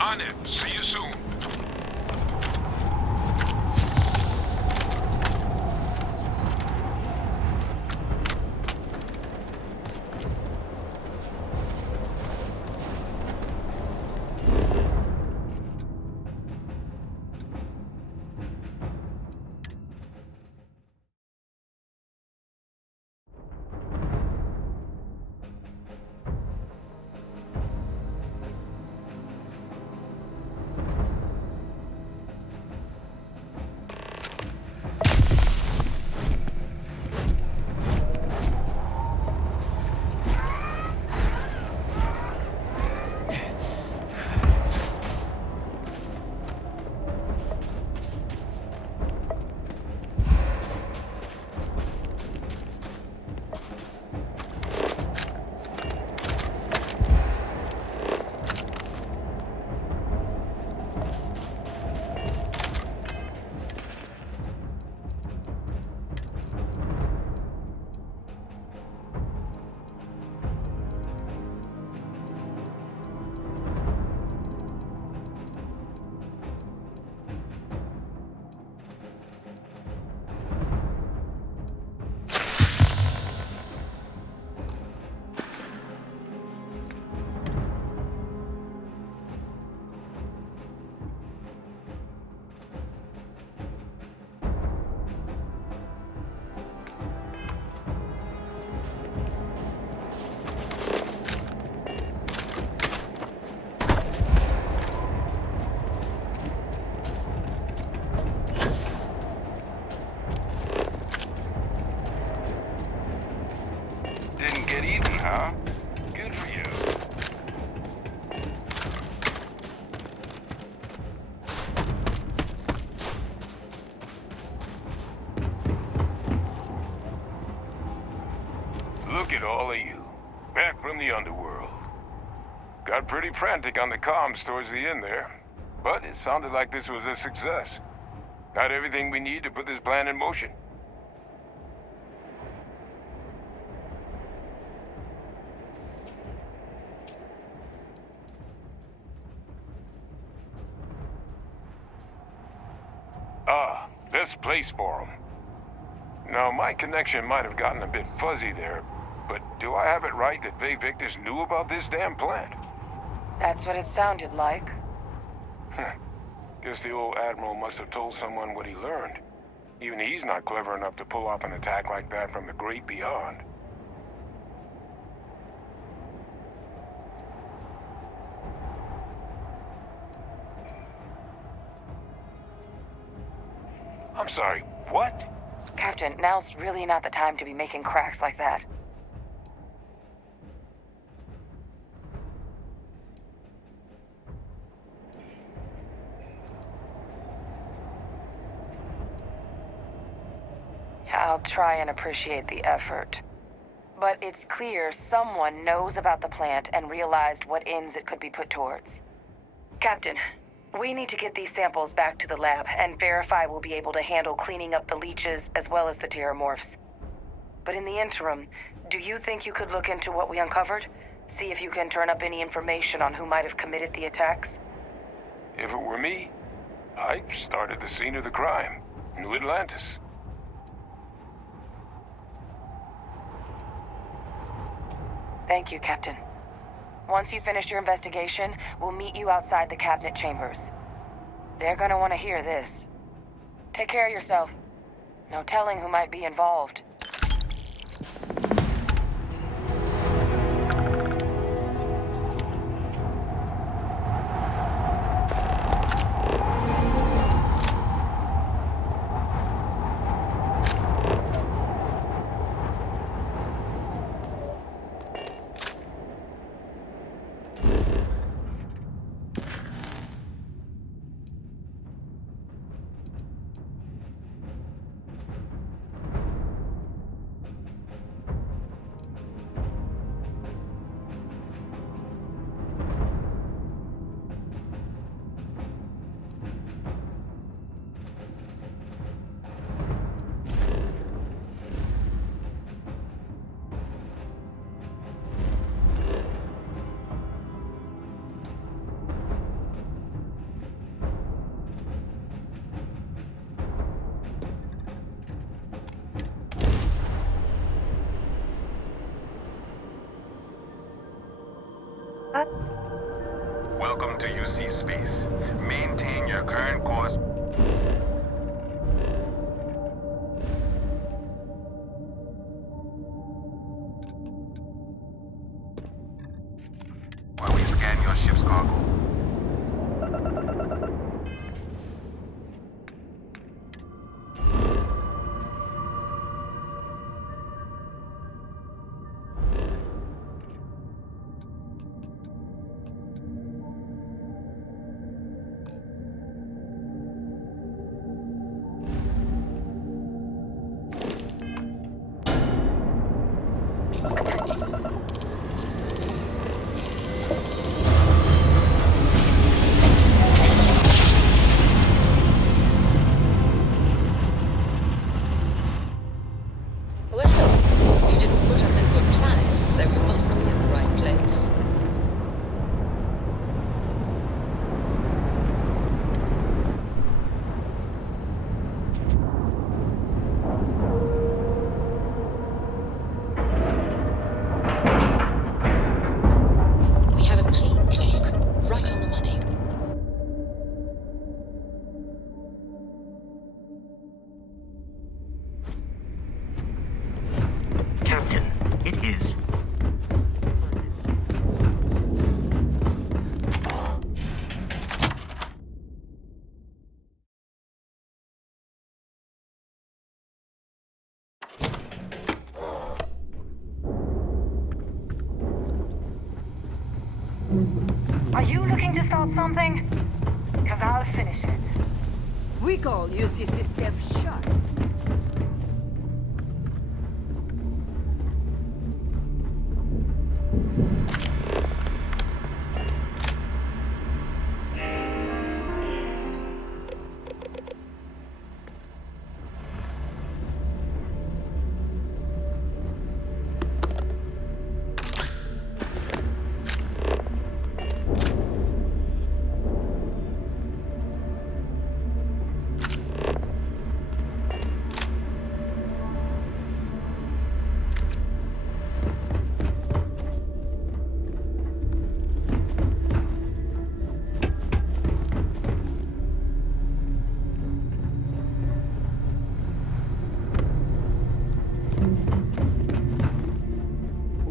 On it. See you soon. Huh? Good for you. Look at all of you. Back from the underworld. Got pretty frantic on the comms towards the end there. But it sounded like this was a success. Got everything we need to put this plan in motion. Best place for them. Now, my connection might have gotten a bit fuzzy there, but do I have it right that Vay Victus knew about this damn plant? That's what it sounded like. Guess the old Admiral must have told someone what he learned. Even he's not clever enough to pull off an attack like that from the great beyond. I'm sorry, what? Captain, now's really not the time to be making cracks like that. I'll try and appreciate the effort. But it's clear someone knows about the plant and realized what ends it could be put towards. Captain, we need to get these samples back to the lab and verify we'll be able to handle cleaning up the leeches as well as the terramorphs. But in the interim, do you think you could look into what we uncovered? See if you can turn up any information on who might have committed the attacks? If it were me, I'd start at the scene of the crime, New Atlantis. Thank you, Captain. Once you finish your investigation, we'll meet you outside the cabinet chambers. They're gonna want to hear this. Take care of yourself. No telling who might be involved. Welcome to UC Space. Maintain your current course. While we scan your ship's cargo. Well, you didn't put us into a planet, so we must be in the right place. We have a clean dock, right on the money. Captain, it is. Are you looking to start something? Because I'll finish it. We call UCC Steph shut.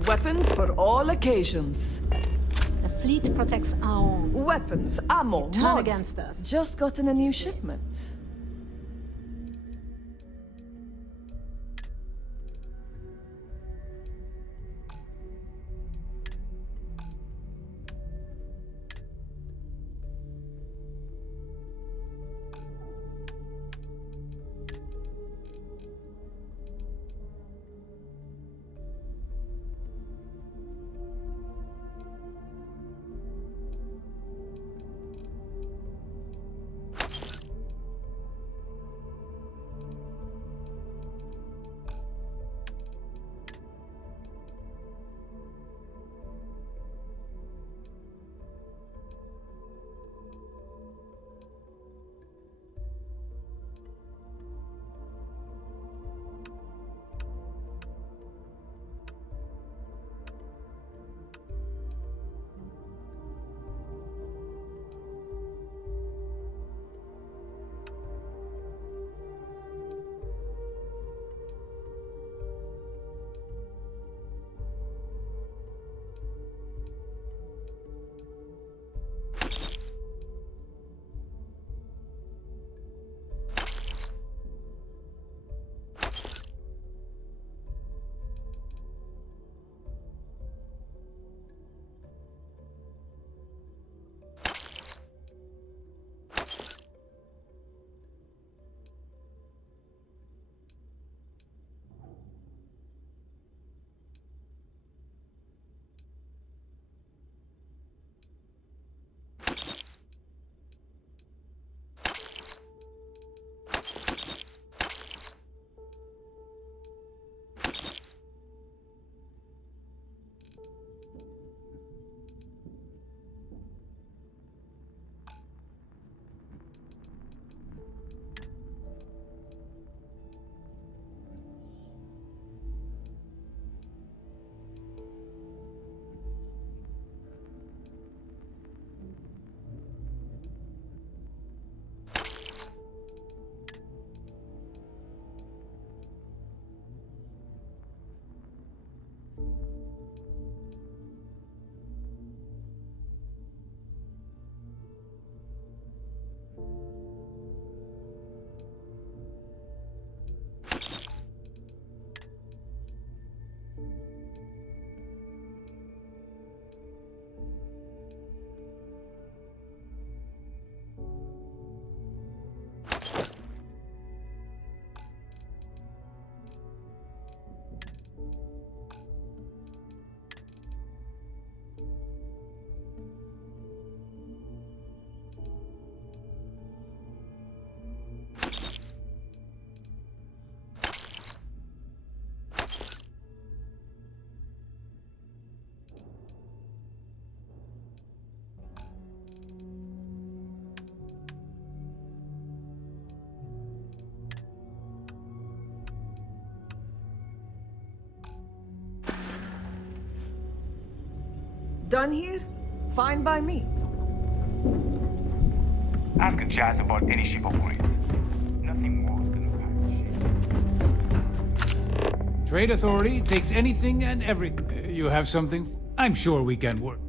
Weapons for all occasions. The fleet protects our own. Weapons, ammo, Turn mods. against us. Just gotten a new shipment. Done here? Fine by me. Ask Jazz about any ship operates. Nothing more than a patch. Trade Authority takes anything and everything. You have something? I'm sure we can work.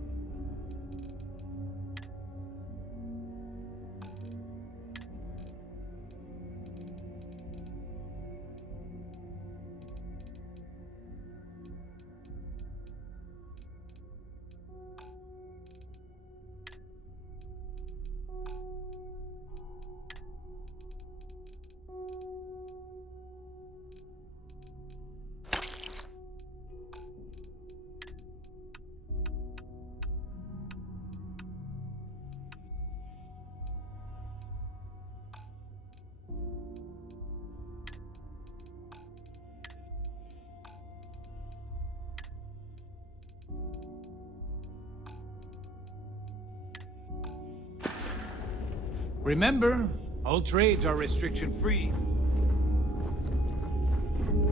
Remember, all trades are restriction-free.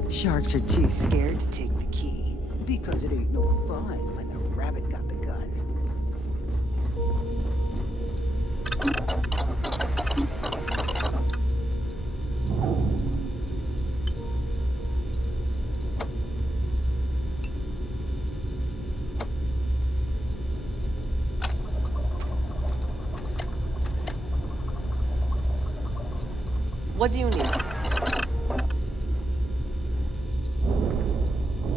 Sharks are too scared to take the key, because it ain't no fun when the rabbit got the gun. What do you need?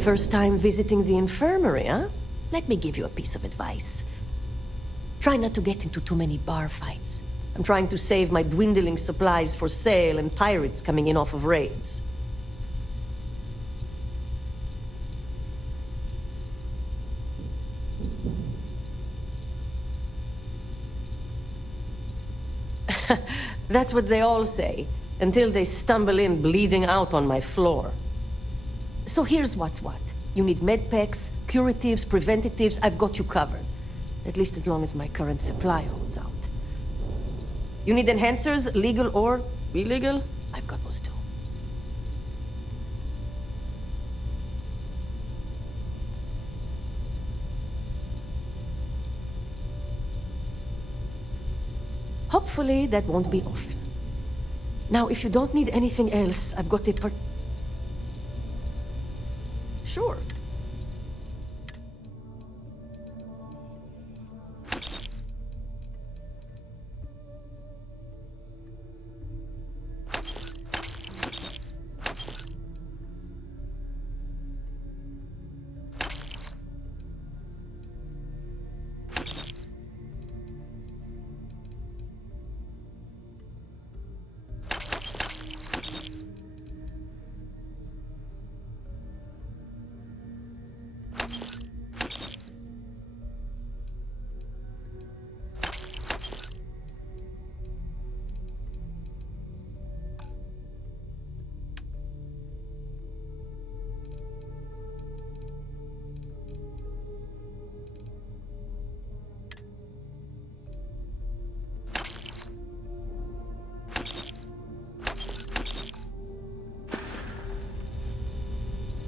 First time visiting the infirmary, huh? Let me give you a piece of advice. Try not to get into too many bar fights. I'm trying to save my dwindling supplies for sale and pirates coming in off of raids. That's what they all say, until they stumble in bleeding out on my floor. So here's what's what. You need medpacks, curatives, preventatives, I've got you covered. At least as long as my current supply holds out. You need enhancers, legal or illegal? I've got those too. Hopefully that won't be often. Now, if you don't need anything else, I've got a Sure.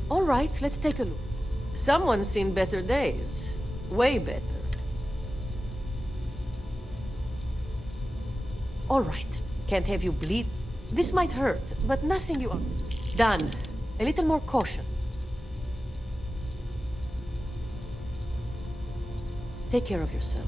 All right, let's take a look. Someone's seen better days. Way better. All right, can't have you bleed. This might hurt, but nothing you are... Done. A little more caution. Take care of yourself.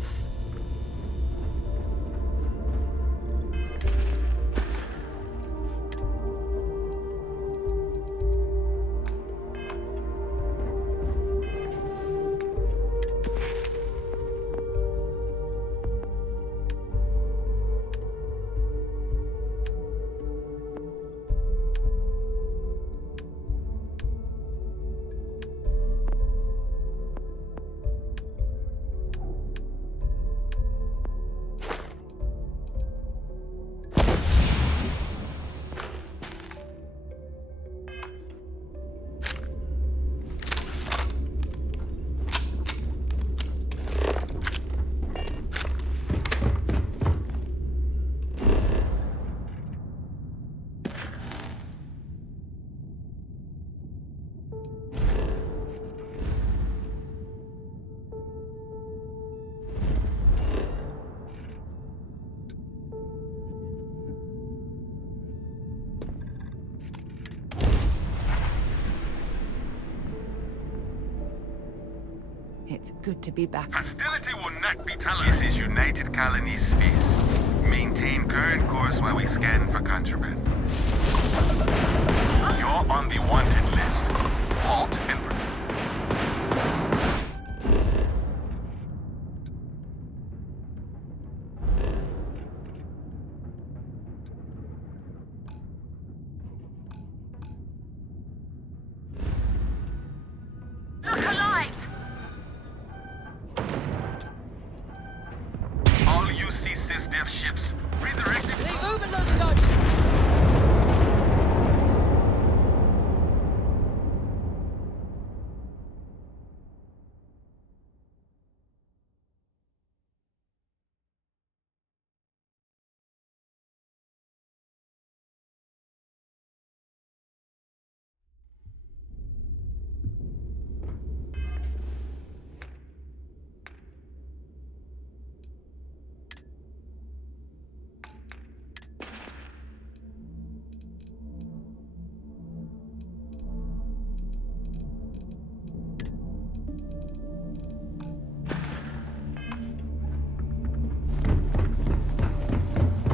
It's good to be back. Hostility will not be tolerated. This is United Colonies Space. Maintain current course while we scan for contraband. You're on the wanted list. Halt and... Look alive! All UC SysDev ships, redirected... They've overloaded our...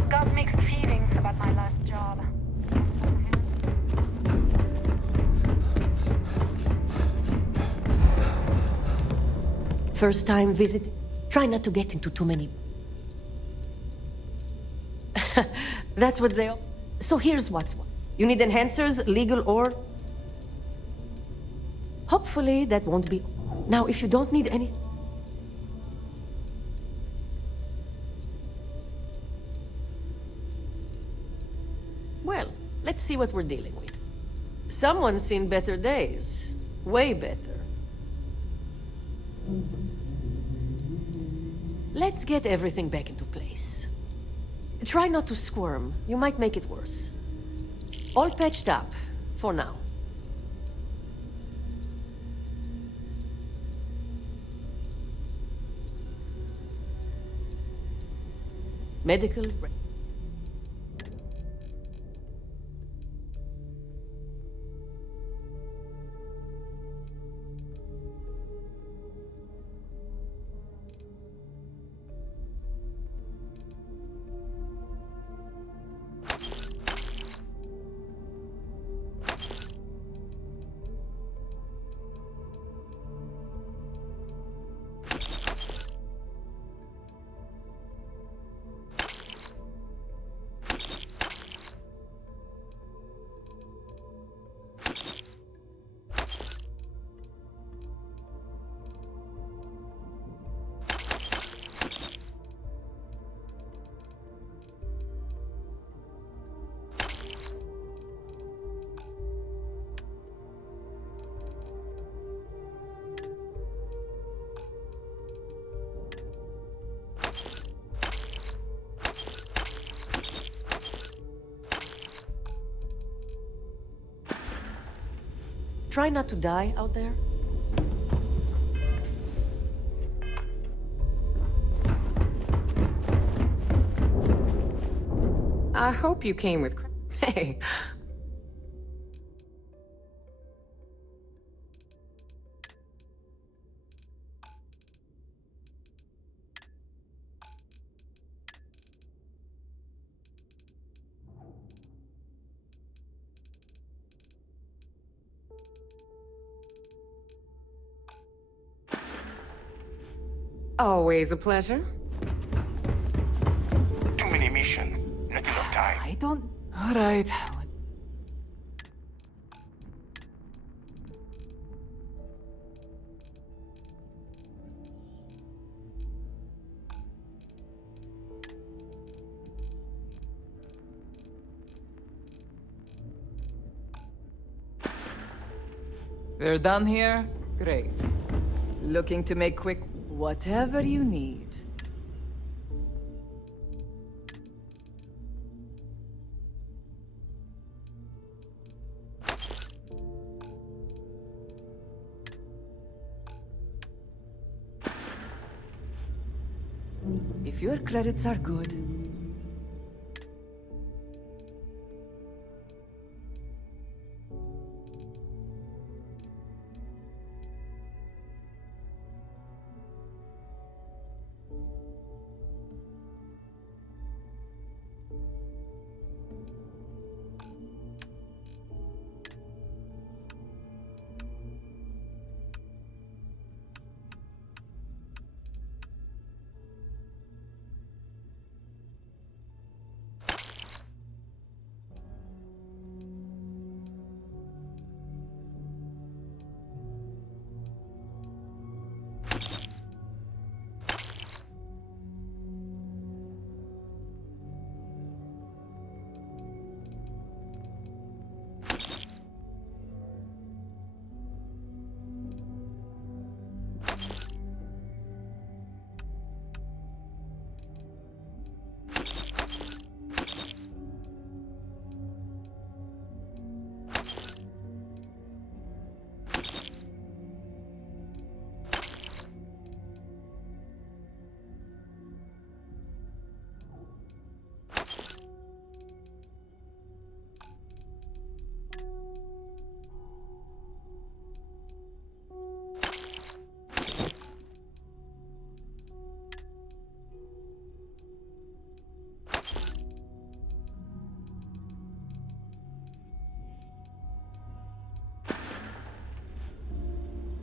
Got mixed feelings about my last job. First time visit. Try not to get into too many. That's what they... So here's what's what. You need enhancers, legal or... Hopefully that won't be... Now, if you don't need any... Well, let's see what we're dealing with. Someone's seen better days. Way better. Let's get everything back into place. Try not to squirm. You might make it worse. All patched up, for now. Medical... Try not to die out there. I hope you came with... Hey. Always a pleasure. Too many missions. Not enough time. I don't... All right. They're done here? Great. Looking to make quick... Whatever you need. If your credits are good...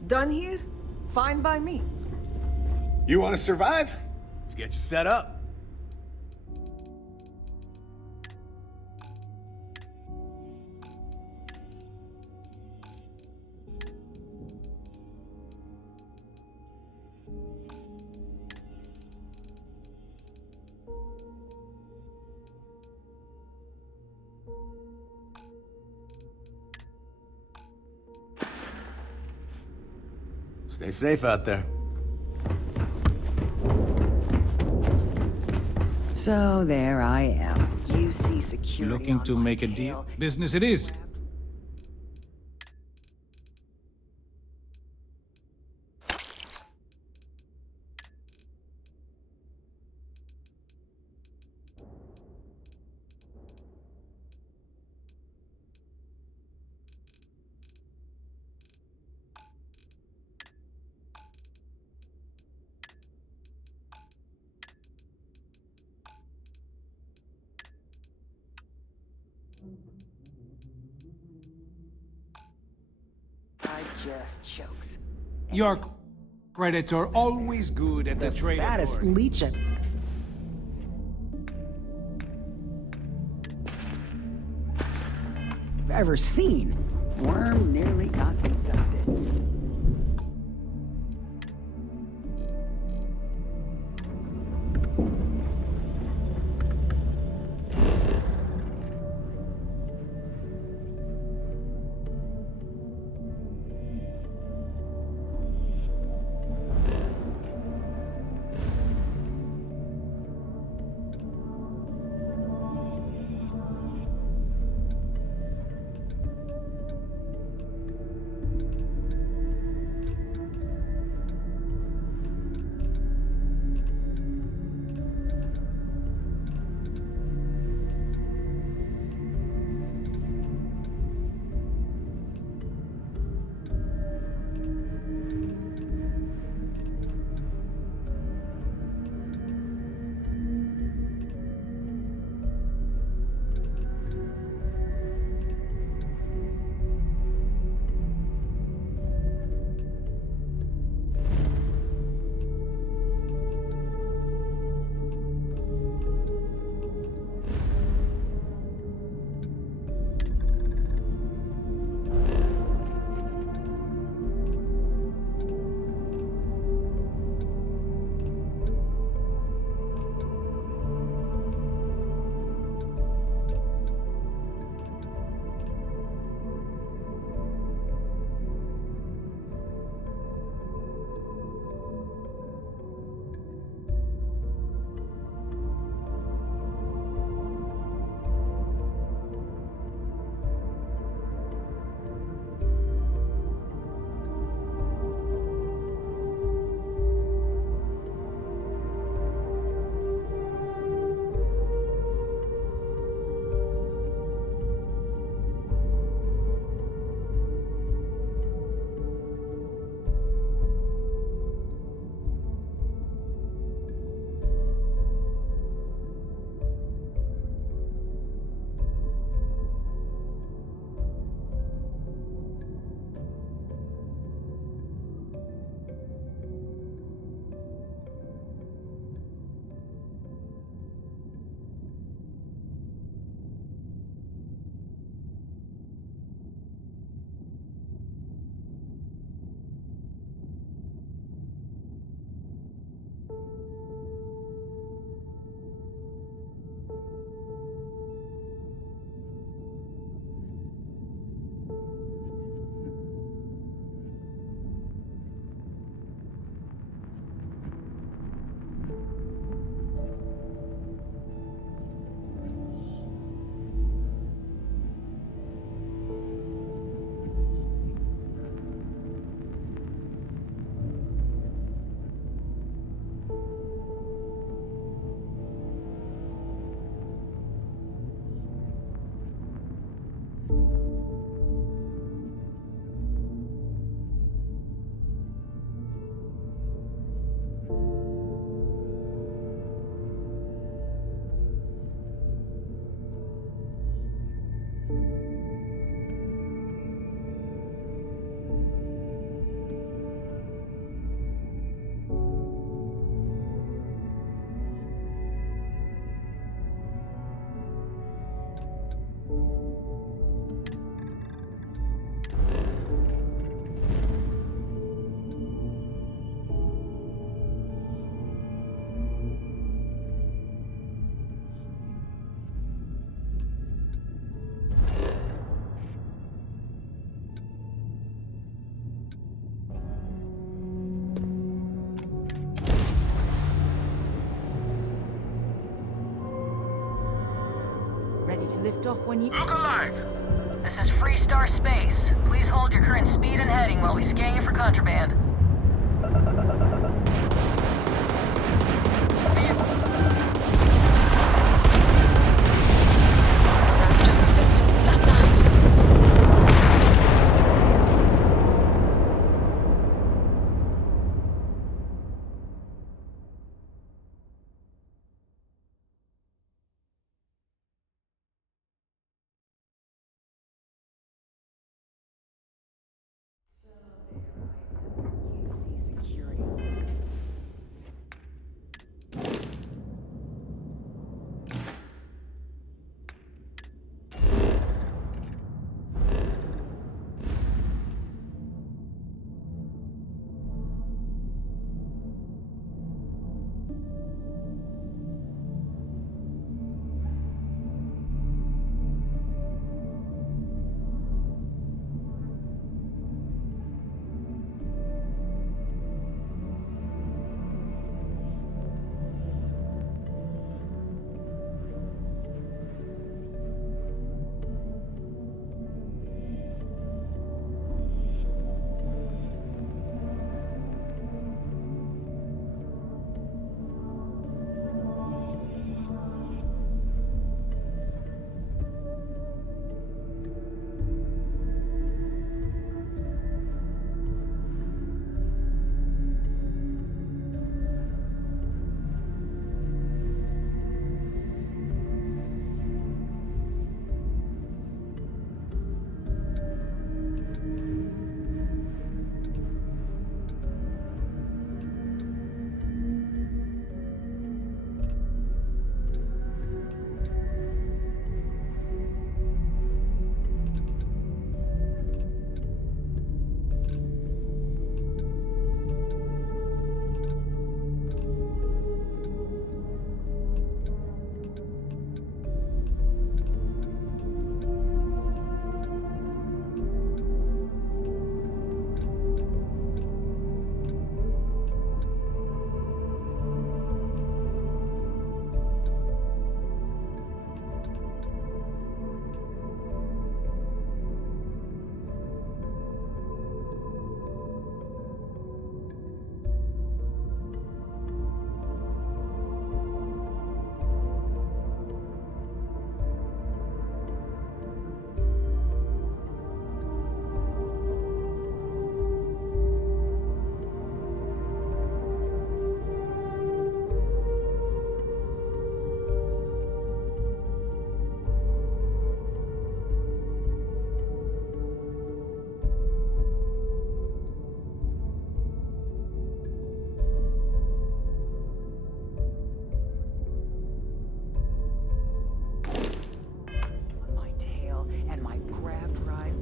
Done here? Fine by me. You want to survive? Let's get you set up. Stay safe out there. So there I am. UC security. Looking to make a deal? Business it is. I just chokes. Your credits are always good at the trade. Fattest leech I've ever seen. Worm nearly got me dusted. ready to lift off when you... Look alive! This is Freestar Space. Please hold your current speed and heading while we scan you for contraband.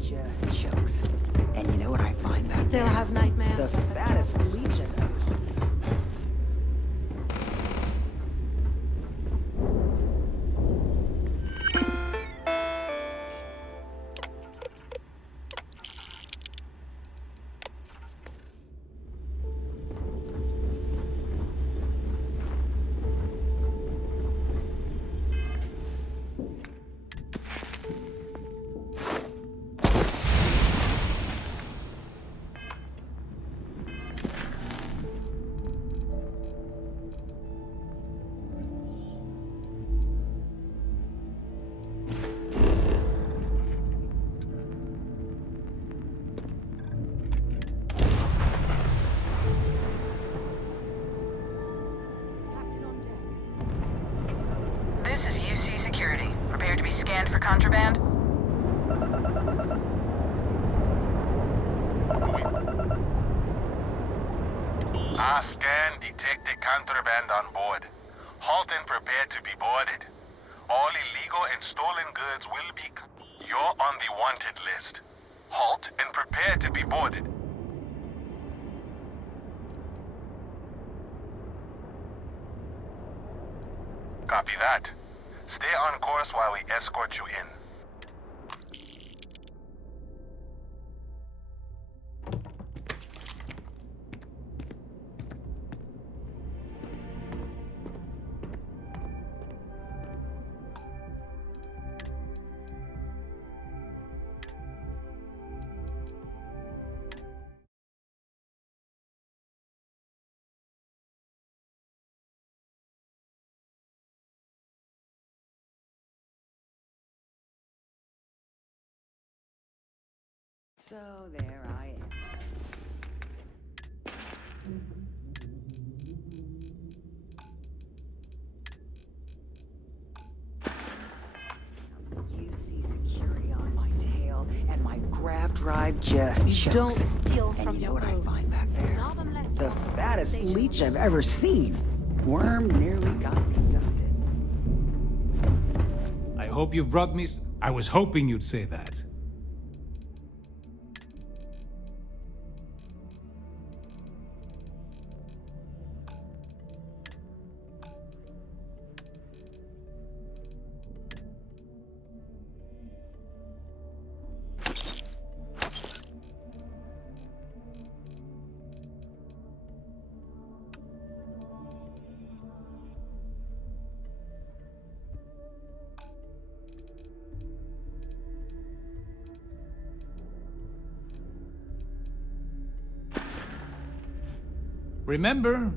just chokes. And you know what I find back Still there? have nightmares? The fattest legion of This is UC Security. Prepare to be scanned for contraband. Scan detected contraband on board. Halt and prepare to be boarded. All illegal and stolen goods will be... You're on the wanted list. Halt and prepare to be boarded. Copy that. Stay on course while we escort you in. So there I am. You see security on my tail, and my grav drive just chokes. Don't steal from and you know your what I road. find back there? Not unless The you're fattest conversational. leech I've ever seen. Worm nearly got me dusted. I hope you've brought me I was hoping you'd say that. Remember,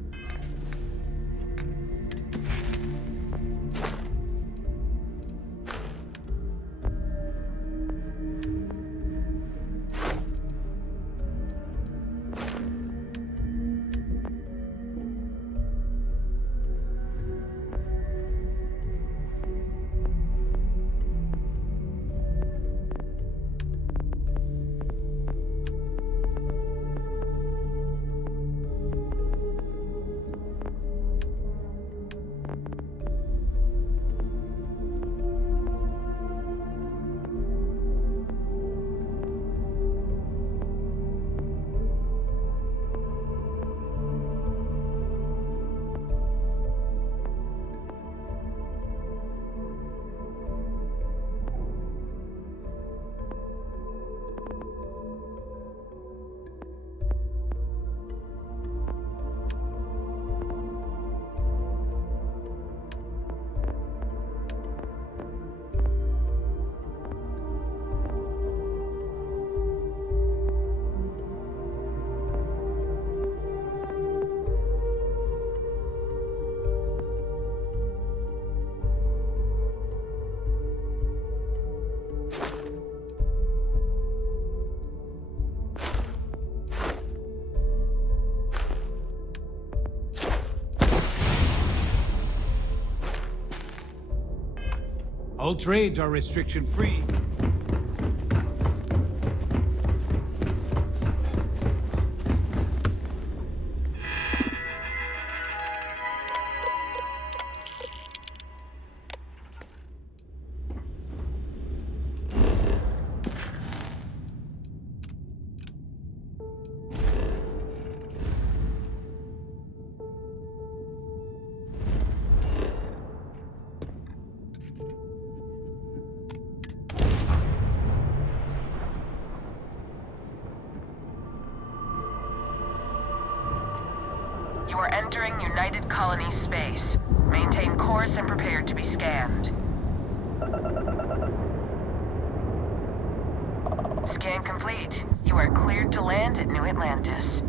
all trades are restriction-free. You are entering United Colony space. Maintain course and prepare to be scanned. Scan complete. You are cleared to land at New Atlantis.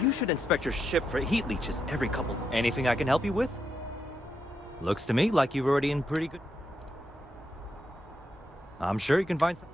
You should inspect your ship for heat leeches every couple. Anything I can help you with? Looks to me like you've already in pretty good... I'm sure you can find some...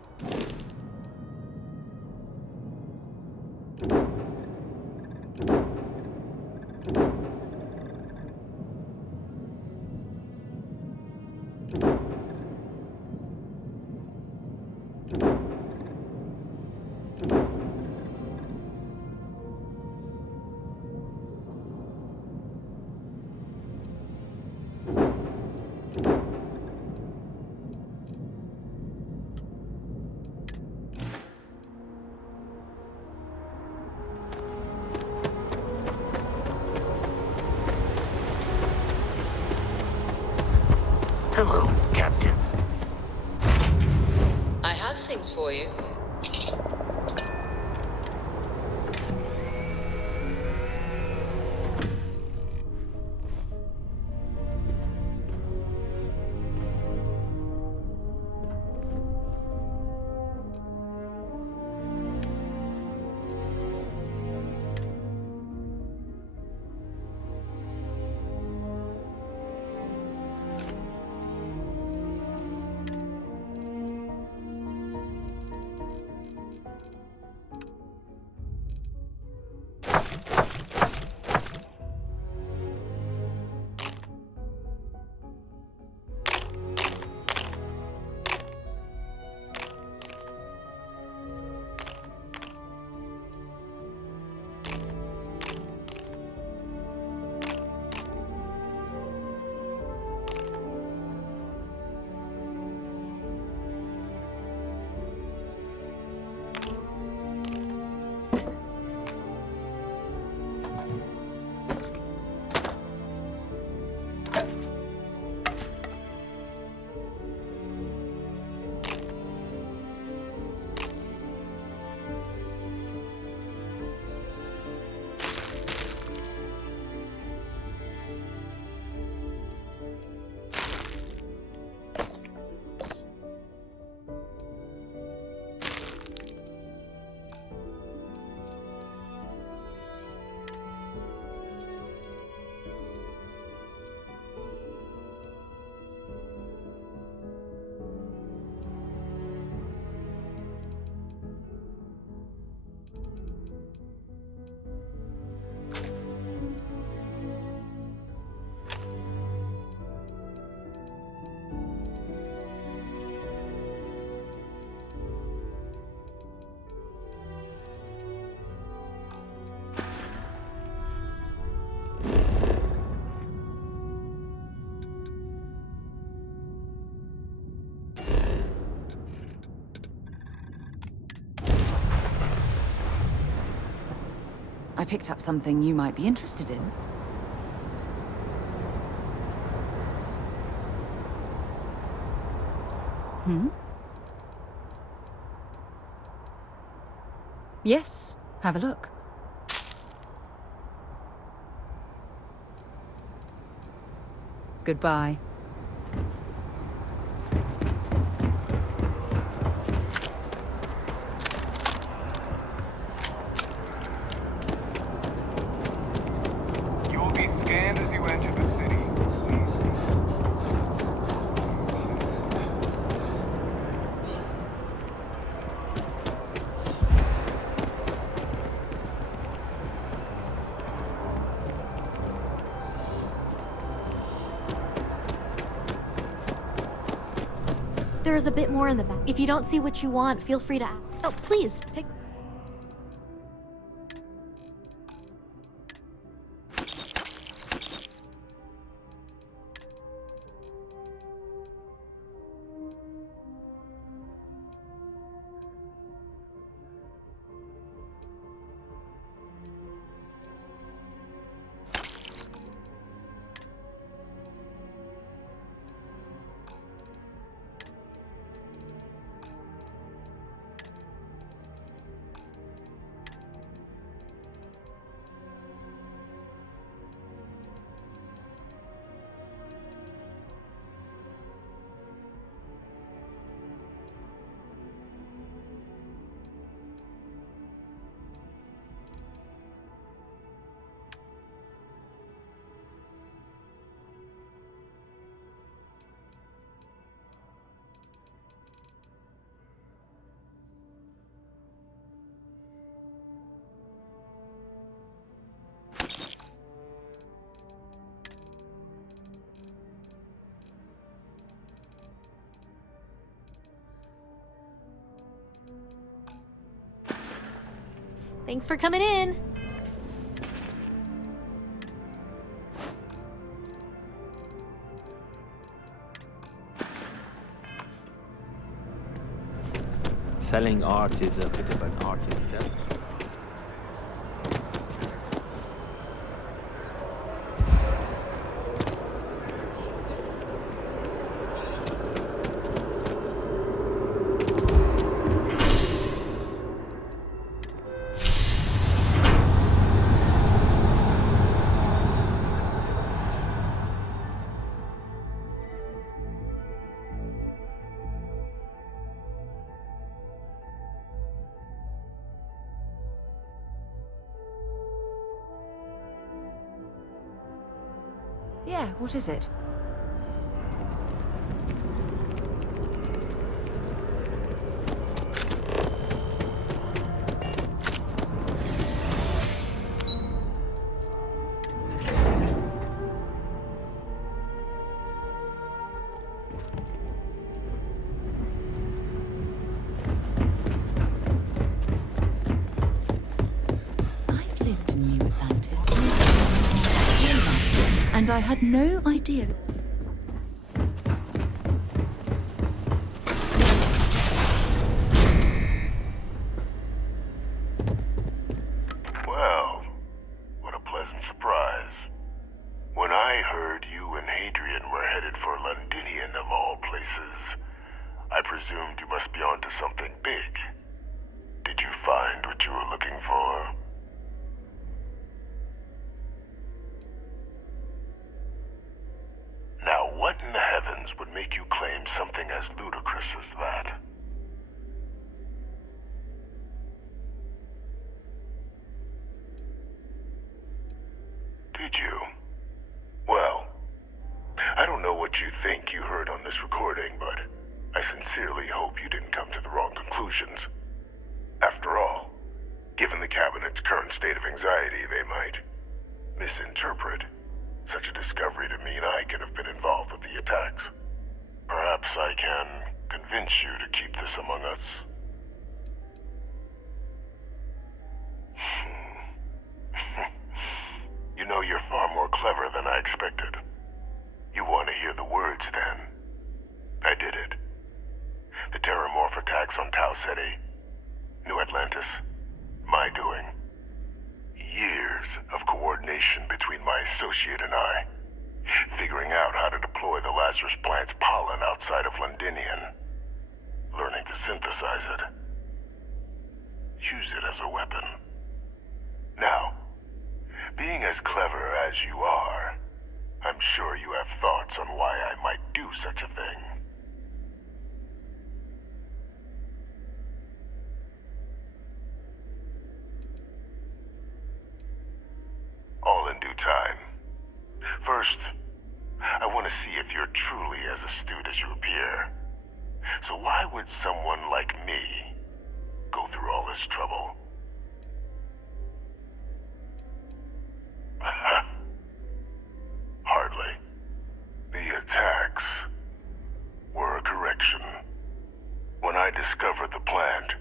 for you. I picked up something you might be interested in. Yes, have a look. Goodbye. You will be scanned as you enter the city. There is a bit more in the back. If you don't see what you want, feel free to ask. Oh, please, take... Thanks for coming in. Selling art is a bit of an art itself. Yeah, what is it? I've lived in New Atlantis for and I had no idea. Well, what a pleasant surprise. When I heard you and Hadrian were headed for Londinian of all places, I presumed you must be onto something big. Did you find what you were looking for? Now, what in the heavens would make you claim something as ludicrous as that? Did you? Well, I don't know what you think you heard on this recording, but I sincerely hope you didn't come to the wrong conclusions. After all, given the Cabinet's current state of anxiety, they might misinterpret such a discovery to mean I could have been involved with the attacks. Perhaps I can convince you to keep this among us. You know, you're far more clever than I expected. You want to hear the words, then? I did it. The Terramorph attacks on Tau Ceti, New Atlantis, my doing. Years of coordination between my associate and I, figuring out how to deploy the Lazarus plant's pollen outside of Londinian, learning to synthesize it, use it as a weapon. Now, being as clever as you are, I'm sure you have thoughts on why I might do such a thing. All in due time. First, I want to see if you're truly as astute as you appear. So why would someone like me go through all this trouble? Hardly. The attacks were a correction. When I discovered the plant,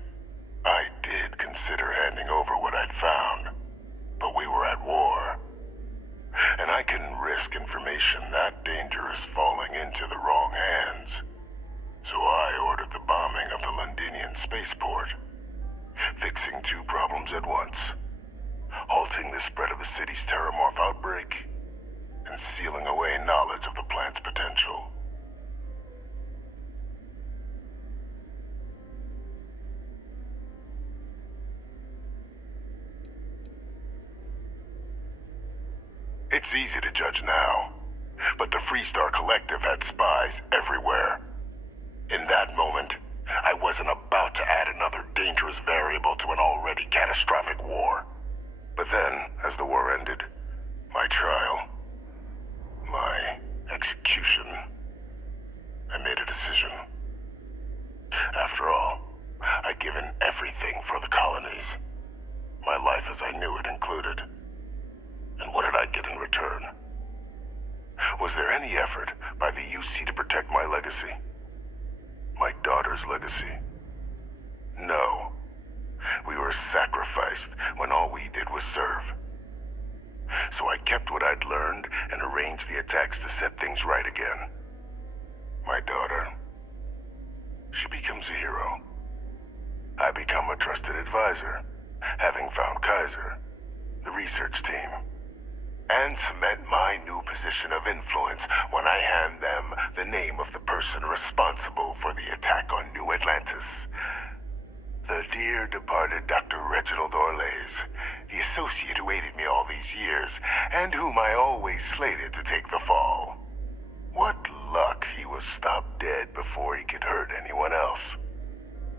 I did consider handing over what I'd found. But we were at war. And I couldn't risk information that dangerous falling into the wrong hands. So I ordered the bombing of the Londinian spaceport, fixing two problems at once. Halting the spread of the city's Terramorph outbreak, and sealing away knowledge of the plant's potential. It's easy to judge now, but the Freestar Collective had spies everywhere. In that moment, I wasn't about to add another dangerous variable to an already catastrophic war. But then, as the war ended, my trial, my execution, I made a decision. After all, I'd given everything for the colonies. My life as I knew it included. And what did I get in return? Was there any effort by the UC to protect my legacy? My daughter's legacy? No. We were sacrificed when all we did was serve. So I kept what I'd learned and arranged the attacks to set things right again. My daughter, she becomes a hero. I become a trusted advisor, having found Kaiser, the research team, and cement my new position of influence when I hand them the name of the person responsible for the attack on New Atlantis. The dear departed Dr. Reginald Orlays, the associate who aided me all these years, and whom I always slated to take the fall. What luck he was stopped dead before he could hurt anyone else.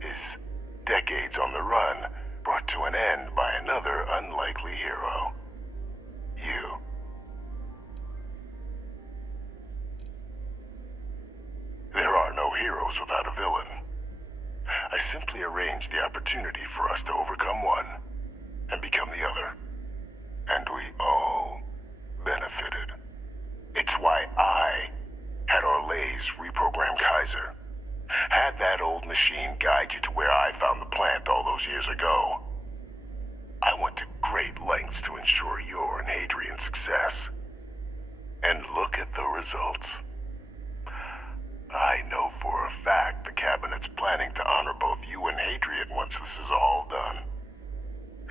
His decades on the run brought to an end by another unlikely hero. You. heroes without a villain. I simply arranged the opportunity for us to overcome one and become the other. And we all benefited. It's why I had Orlais reprogram Kaiser. Had that old machine guide you to where I found the plant all those years ago. I went to great lengths to ensure your and Hadrian's success. And look at the results. I know for a fact the Cabinet's planning to honor both you and Hadrian once this is all done.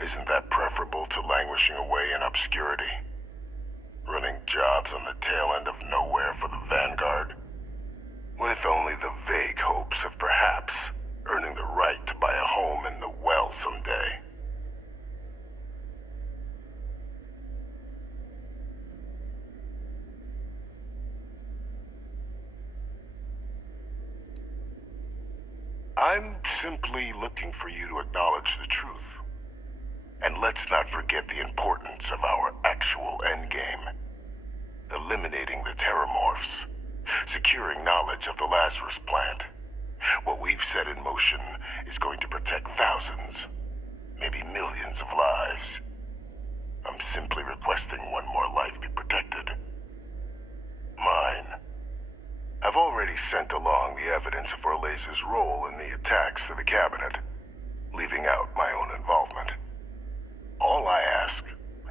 Isn't that preferable to languishing away in obscurity? Running jobs on the tail end of nowhere for the Vanguard? With only the vague hopes of perhaps earning the right to buy a home in the well someday. I'm simply looking for you to acknowledge the truth. And let's not forget the importance of our actual endgame. Eliminating the Terramorphs. Securing knowledge of the Lazarus plant. What we've set in motion is going to protect thousands, maybe millions of lives. I'm simply requesting one more life be protected. Mine. I've already sent along the evidence of Orlais' role in the attacks to the Cabinet, leaving out my own involvement. All I ask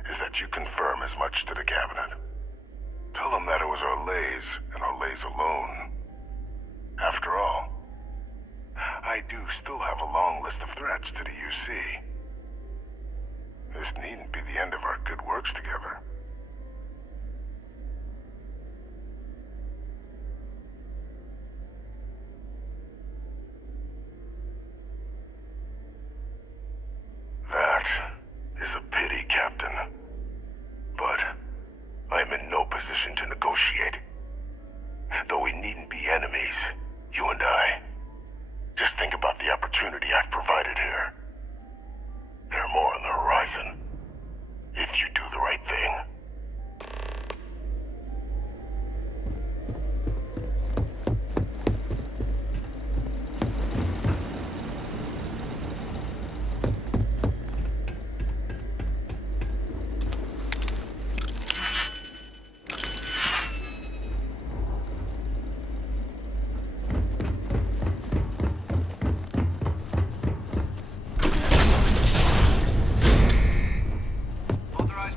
is that you confirm as much to the Cabinet. Tell them that it was Orlais and Orlais alone. After all, I do still have a long list of threats to the UC. This needn't be the end of our good works together. That is a pity, Captain. But I'm in no position to negotiate. Though we needn't be enemies, you and I. Just think about the opportunity I've provided here. There are more on the horizon. If you do the right thing.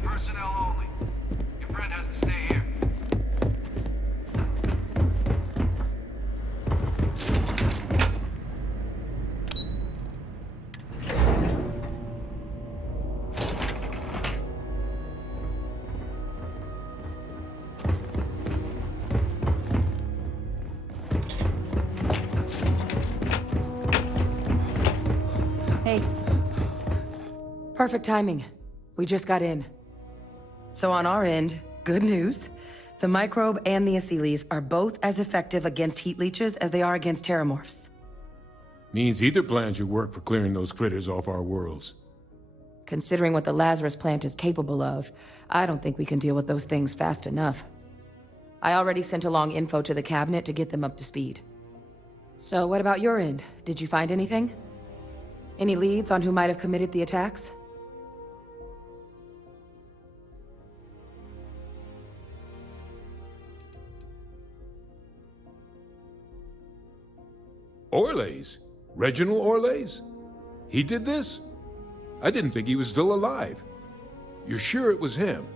Personnel only. Your friend has to stay here. Hey. Perfect timing. We just got in. So on our end, good news. The microbe and the acyles are both as effective against heat leeches as they are against terramorphs. Means either plan should work for clearing those critters off our worlds. Considering what the Lazarus plant is capable of, I don't think we can deal with those things fast enough. I already sent along info to the Cabinet to get them up to speed. So what about your end? Did you find anything? Any leads on who might have committed the attacks? Orlais? Reginald Orlais? He did this? I didn't think he was still alive. You're sure it was him?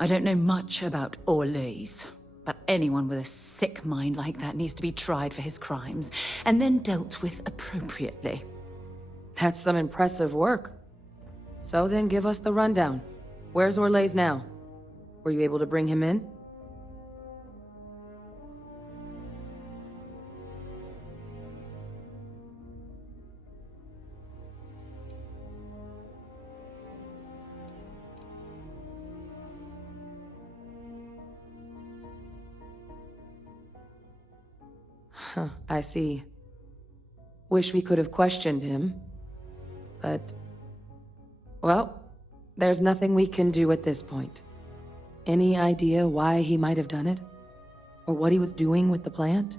I don't know much about Orlais, but anyone with a sick mind like that needs to be tried for his crimes, and then dealt with appropriately. That's some impressive work. So then give us the rundown. Where's Orlais now? Were you able to bring him in? Huh, I see. Wish we could have questioned him. But... well, there's nothing we can do at this point. Any idea why he might have done it? Or what he was doing with the plant?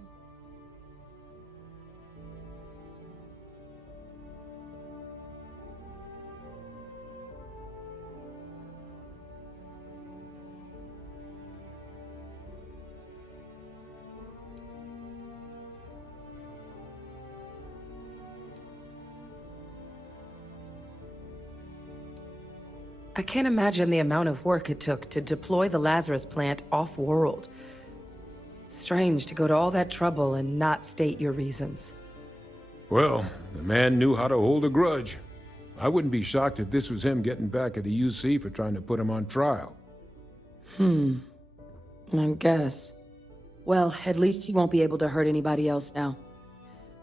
I can't imagine the amount of work it took to deploy the Lazarus plant off-world. Strange to go to all that trouble and not state your reasons. Well, the man knew how to hold a grudge. I wouldn't be shocked if this was him getting back at the UC for trying to put him on trial. I guess. Well, at least he won't be able to hurt anybody else now.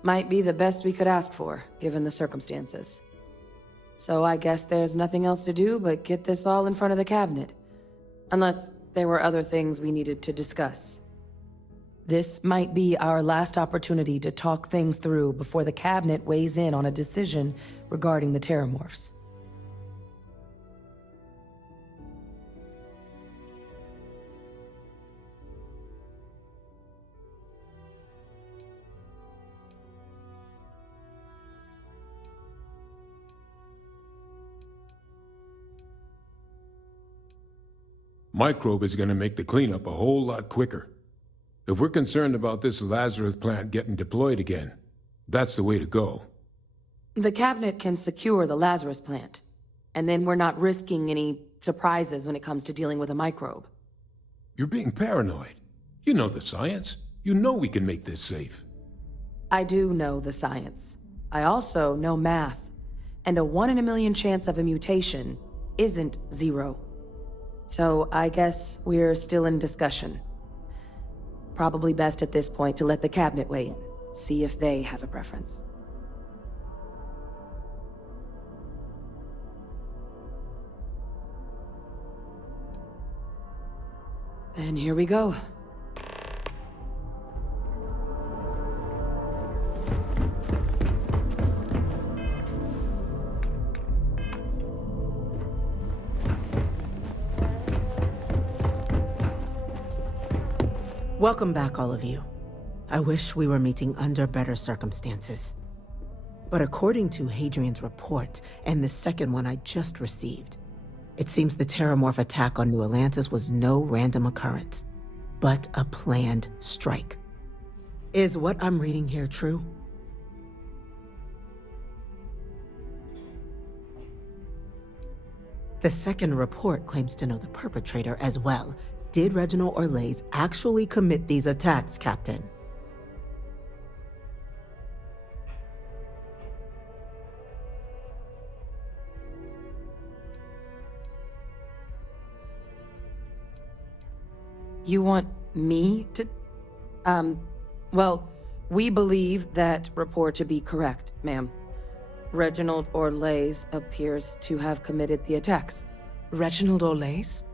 Might be the best we could ask for, given the circumstances. So I guess there's nothing else to do but get this all in front of the cabinet. Unless there were other things we needed to discuss. This might be our last opportunity to talk things through before the cabinet weighs in on a decision regarding the Terramorphs. Microbe is going to make the cleanup a whole lot quicker. If we're concerned about this Lazarus plant getting deployed again, that's the way to go. The cabinet can secure the Lazarus plant, and then we're not risking any surprises when it comes to dealing with a microbe. You're being paranoid. You know the science. You know we can make this safe. I do know the science. I also know math, and a 1 in a million chance of a mutation isn't 0. So I guess we're still in discussion. Probably best at this point to let the cabinet weigh in, see if they have a preference. Then here we go. Welcome back, all of you. I wish we were meeting under better circumstances. But according to Hadrian's report, and the second one I just received, it seems the Terramorph attack on New Atlantis was no random occurrence, but a planned strike. Is what I'm reading here true? The second report claims to know the perpetrator as well. Did Reginald Orlais actually commit these attacks, Captain? You want me to... Well, we believe that report to be correct, ma'am. Reginald Orlais appears to have committed the attacks. Reginald Orlais?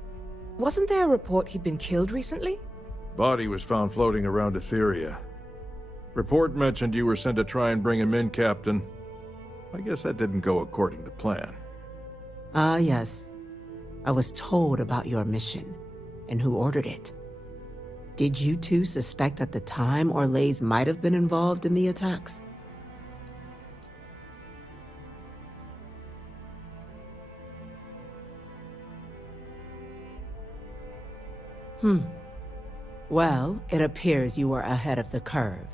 Wasn't there a report he'd been killed recently? Body was found floating around Etheria. Report mentioned you were sent to try and bring him in, Captain. I guess that didn't go according to plan. Ah, yes. I was told about your mission, and who ordered it. Did you two suspect at the time Orlais might have been involved in the attacks? Well, it appears you were ahead of the curve.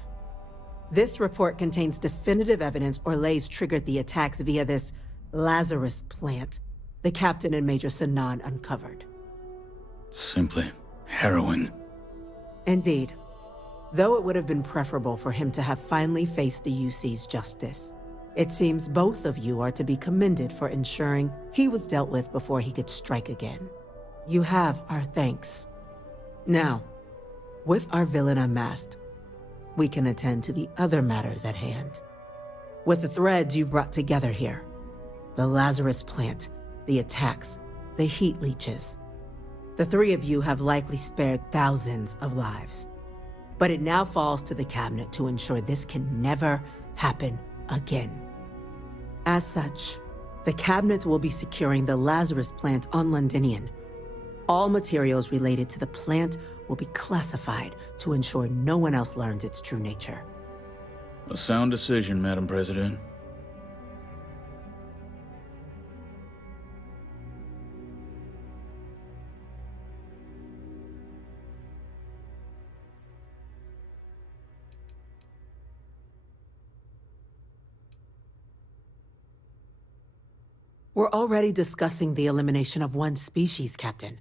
This report contains definitive evidence Orlais triggered the attacks via this Lazarus plant the Captain and Major Sanan uncovered. Simply heroin. Indeed. Though it would have been preferable for him to have finally faced the UC's justice, it seems both of you are to be commended for ensuring he was dealt with before he could strike again. You have our thanks. Now, with our villain unmasked, we can attend to the other matters at hand. With the threads you've brought together here, the Lazarus plant, the attacks, the heat leeches, the three of you have likely spared thousands of lives. But it now falls to the cabinet to ensure this can never happen again. As such, the cabinet will be securing the Lazarus plant on Londinian. All materials related to the plant will be classified to ensure no one else learns its true nature. A sound decision, Madam President. We're already discussing the elimination of one species, Captain.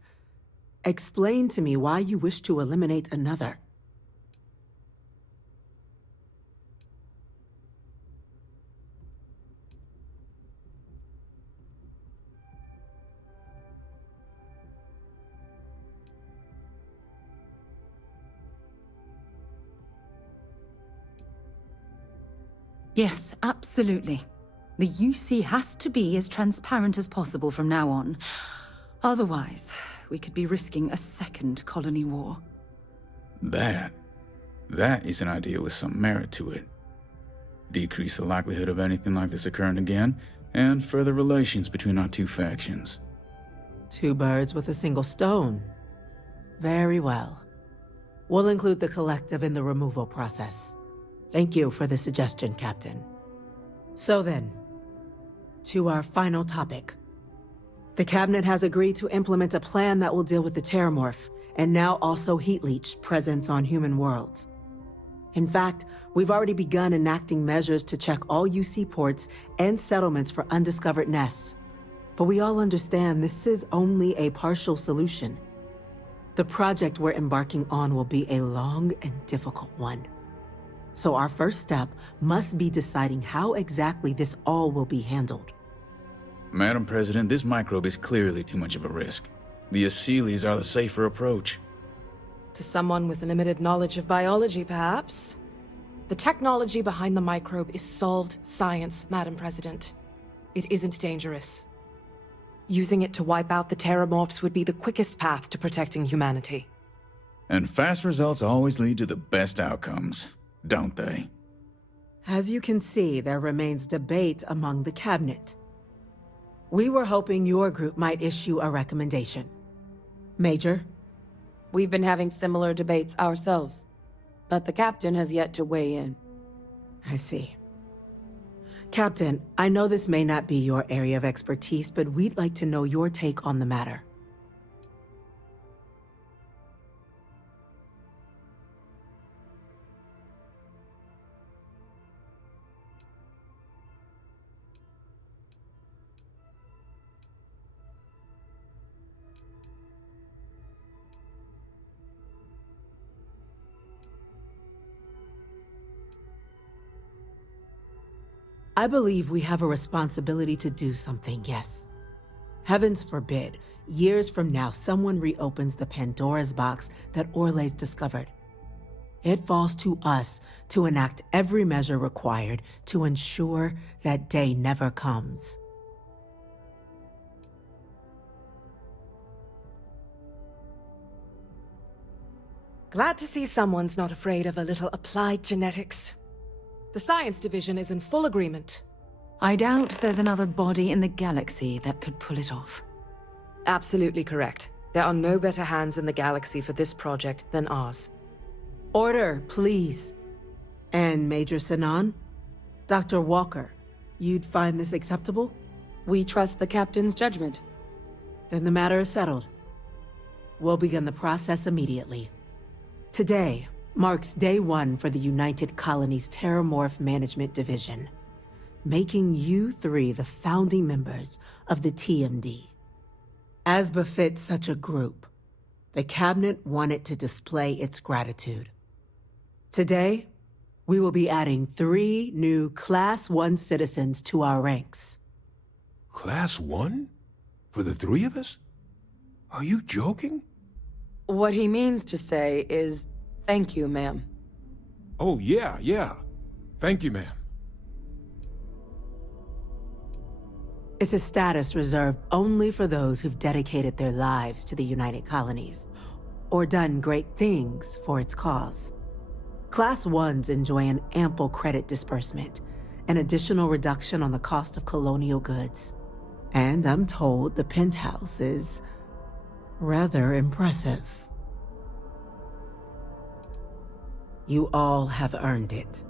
Explain to me why you wish to eliminate another. Yes, absolutely. The UC has to be as transparent as possible from now on. Otherwise, we could be risking a second colony war. That is an idea with some merit to it. Decrease the likelihood of anything like this occurring again, and further relations between our two factions. Two birds with a single stone. Very well. We'll include the collective in the removal process. Thank you for the suggestion, Captain. So then, to our final topic. The Cabinet has agreed to implement a plan that will deal with the Terramorph, and now also Heat Leech presence on human worlds. In fact, we've already begun enacting measures to check all UC ports and settlements for undiscovered nests. But we all understand this is only a partial solution. The project we're embarking on will be a long and difficult one. So our first step must be deciding how exactly this all will be handled. Madam President, this microbe is clearly too much of a risk. The Aseles are the safer approach. To someone with limited knowledge of biology, perhaps? The technology behind the microbe is solved science, Madam President. It isn't dangerous. Using it to wipe out the Terramorphs would be the quickest path to protecting humanity. And fast results always lead to the best outcomes, don't they? As you can see, there remains debate among the Cabinet. We were hoping your group might issue a recommendation. Major? We've been having similar debates ourselves, but the Captain has yet to weigh in. I see. Captain, I know this may not be your area of expertise, but we'd like to know your take on the matter. I believe we have a responsibility to do something, yes. Heavens forbid, years from now someone reopens the Pandora's box that Orlais discovered. It falls to us to enact every measure required to ensure that day never comes. Glad to see someone's not afraid of a little applied genetics. The Science Division is in full agreement. I doubt there's another body in the galaxy that could pull it off. Absolutely correct. There are no better hands in the galaxy for this project than ours. Order, please. And Major Sinan? Dr. Walker, you'd find this acceptable? We trust the Captain's judgment. Then the matter is settled. We'll begin the process immediately. Today marks day one for the United Colonies Terramorph Management Division, making you three the founding members of the TMD. As befits such a group, the Cabinet wanted to display its gratitude. Today, we will be adding 3 new Class 1 citizens to our ranks. Class 1? For the 3 of us? Are you joking? What he means to say is, thank you, ma'am. Oh, yeah. Thank you, ma'am. It's a status reserved only for those who've dedicated their lives to the United Colonies, or done great things for its cause. Class 1s enjoy an ample credit disbursement, an additional reduction on the cost of colonial goods. And I'm told the penthouse is Rather impressive. You all have earned it.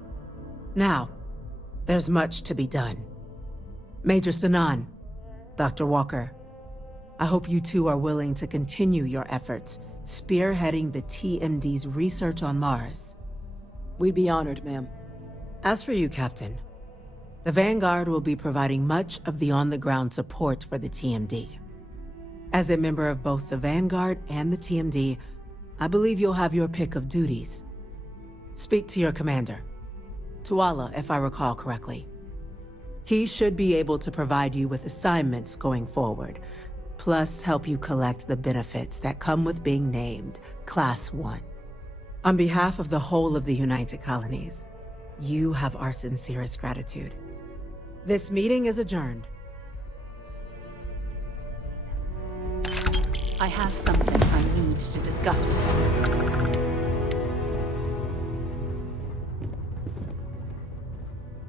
Now, there's much to be done. Major Sanan, Dr. Walker, I hope you two are willing to continue your efforts spearheading the TMD's research on Mars. We'd be honored, ma'am. As for you, Captain, the Vanguard will be providing much of the on-the-ground support for the TMD. As a member of both the Vanguard and the TMD, I believe you'll have your pick of duties. Speak to your commander, Tuala, if I recall correctly. He should be able to provide you with assignments going forward, plus help you collect the benefits that come with being named Class 1. On behalf of the whole of the United Colonies, you have our sincerest gratitude. This meeting is adjourned. I have something I need to discuss with you.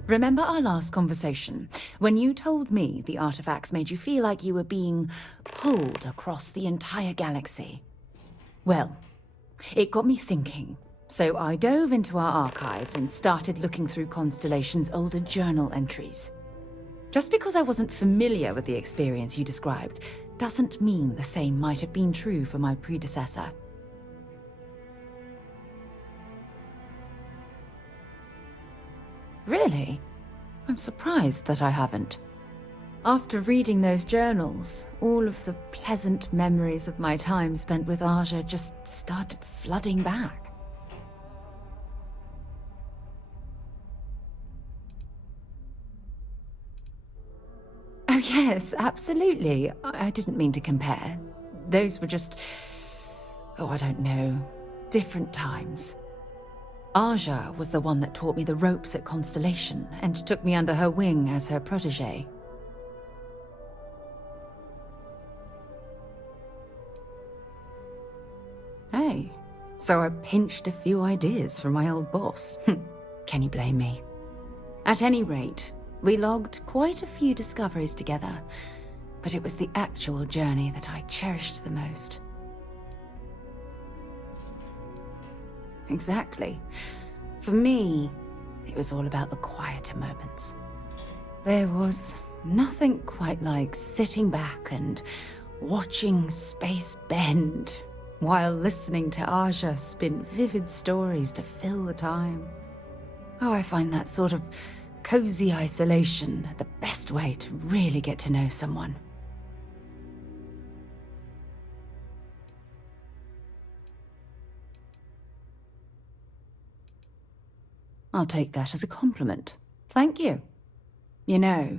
Remember our last conversation, when you told me the artifacts made you feel like you were being pulled across the entire galaxy? Well, it got me thinking, so I dove into our archives and started looking through Constellation's older journal entries. Just because I wasn't familiar with the experience you described, doesn't mean the same might have been true for my predecessor. Really? I'm surprised that I haven't. After reading those journals, all of the pleasant memories of my time spent with Aja just started flooding back. Oh yes, absolutely. I didn't mean to compare. Those were just... oh, I don't know. Different times. Aja was the one that taught me the ropes at Constellation and took me under her wing as her protege. Hey, so I pinched a few ideas from my old boss. Can you blame me? At any rate, we logged quite a few discoveries together, but it was the actual journey that I cherished the most. Exactly. For me, it was all about the quieter moments. There was nothing quite like sitting back and watching space bend while listening to Aja spin vivid stories to fill the time. Oh, I find that sort of cozy isolation the best way to really get to know someone. I'll take that as a compliment. Thank you. You know,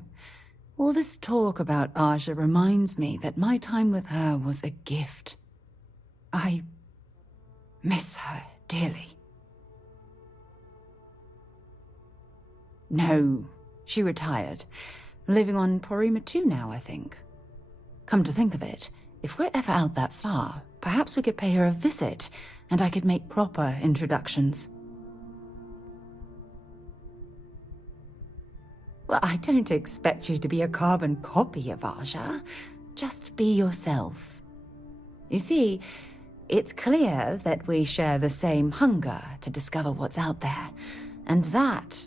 all this talk about Aja reminds me that my time with her was a gift. I miss her dearly. No, she retired. Living on Porima 2 now, I think. Come to think of it, if we're ever out that far, perhaps we could pay her a visit, and I could make proper introductions. Well, I don't expect you to be a carbon copy of Aja. Just be yourself. You see, it's clear that we share the same hunger to discover what's out there. And that,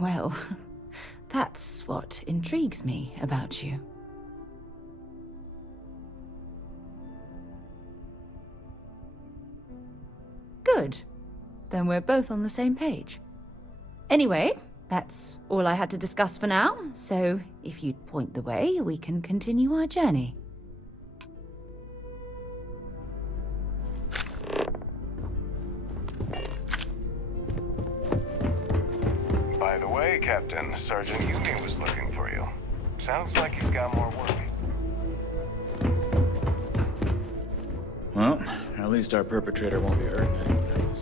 well, that's what intrigues me about you. Good. Then we're both on the same page. Anyway, that's all I had to discuss for now, so if you'd point the way, we can continue our journey. By the way, Captain, Sergeant Yumi was looking for you. Sounds like he's got more work. Well, at least our perpetrator won't be hurting anyone else.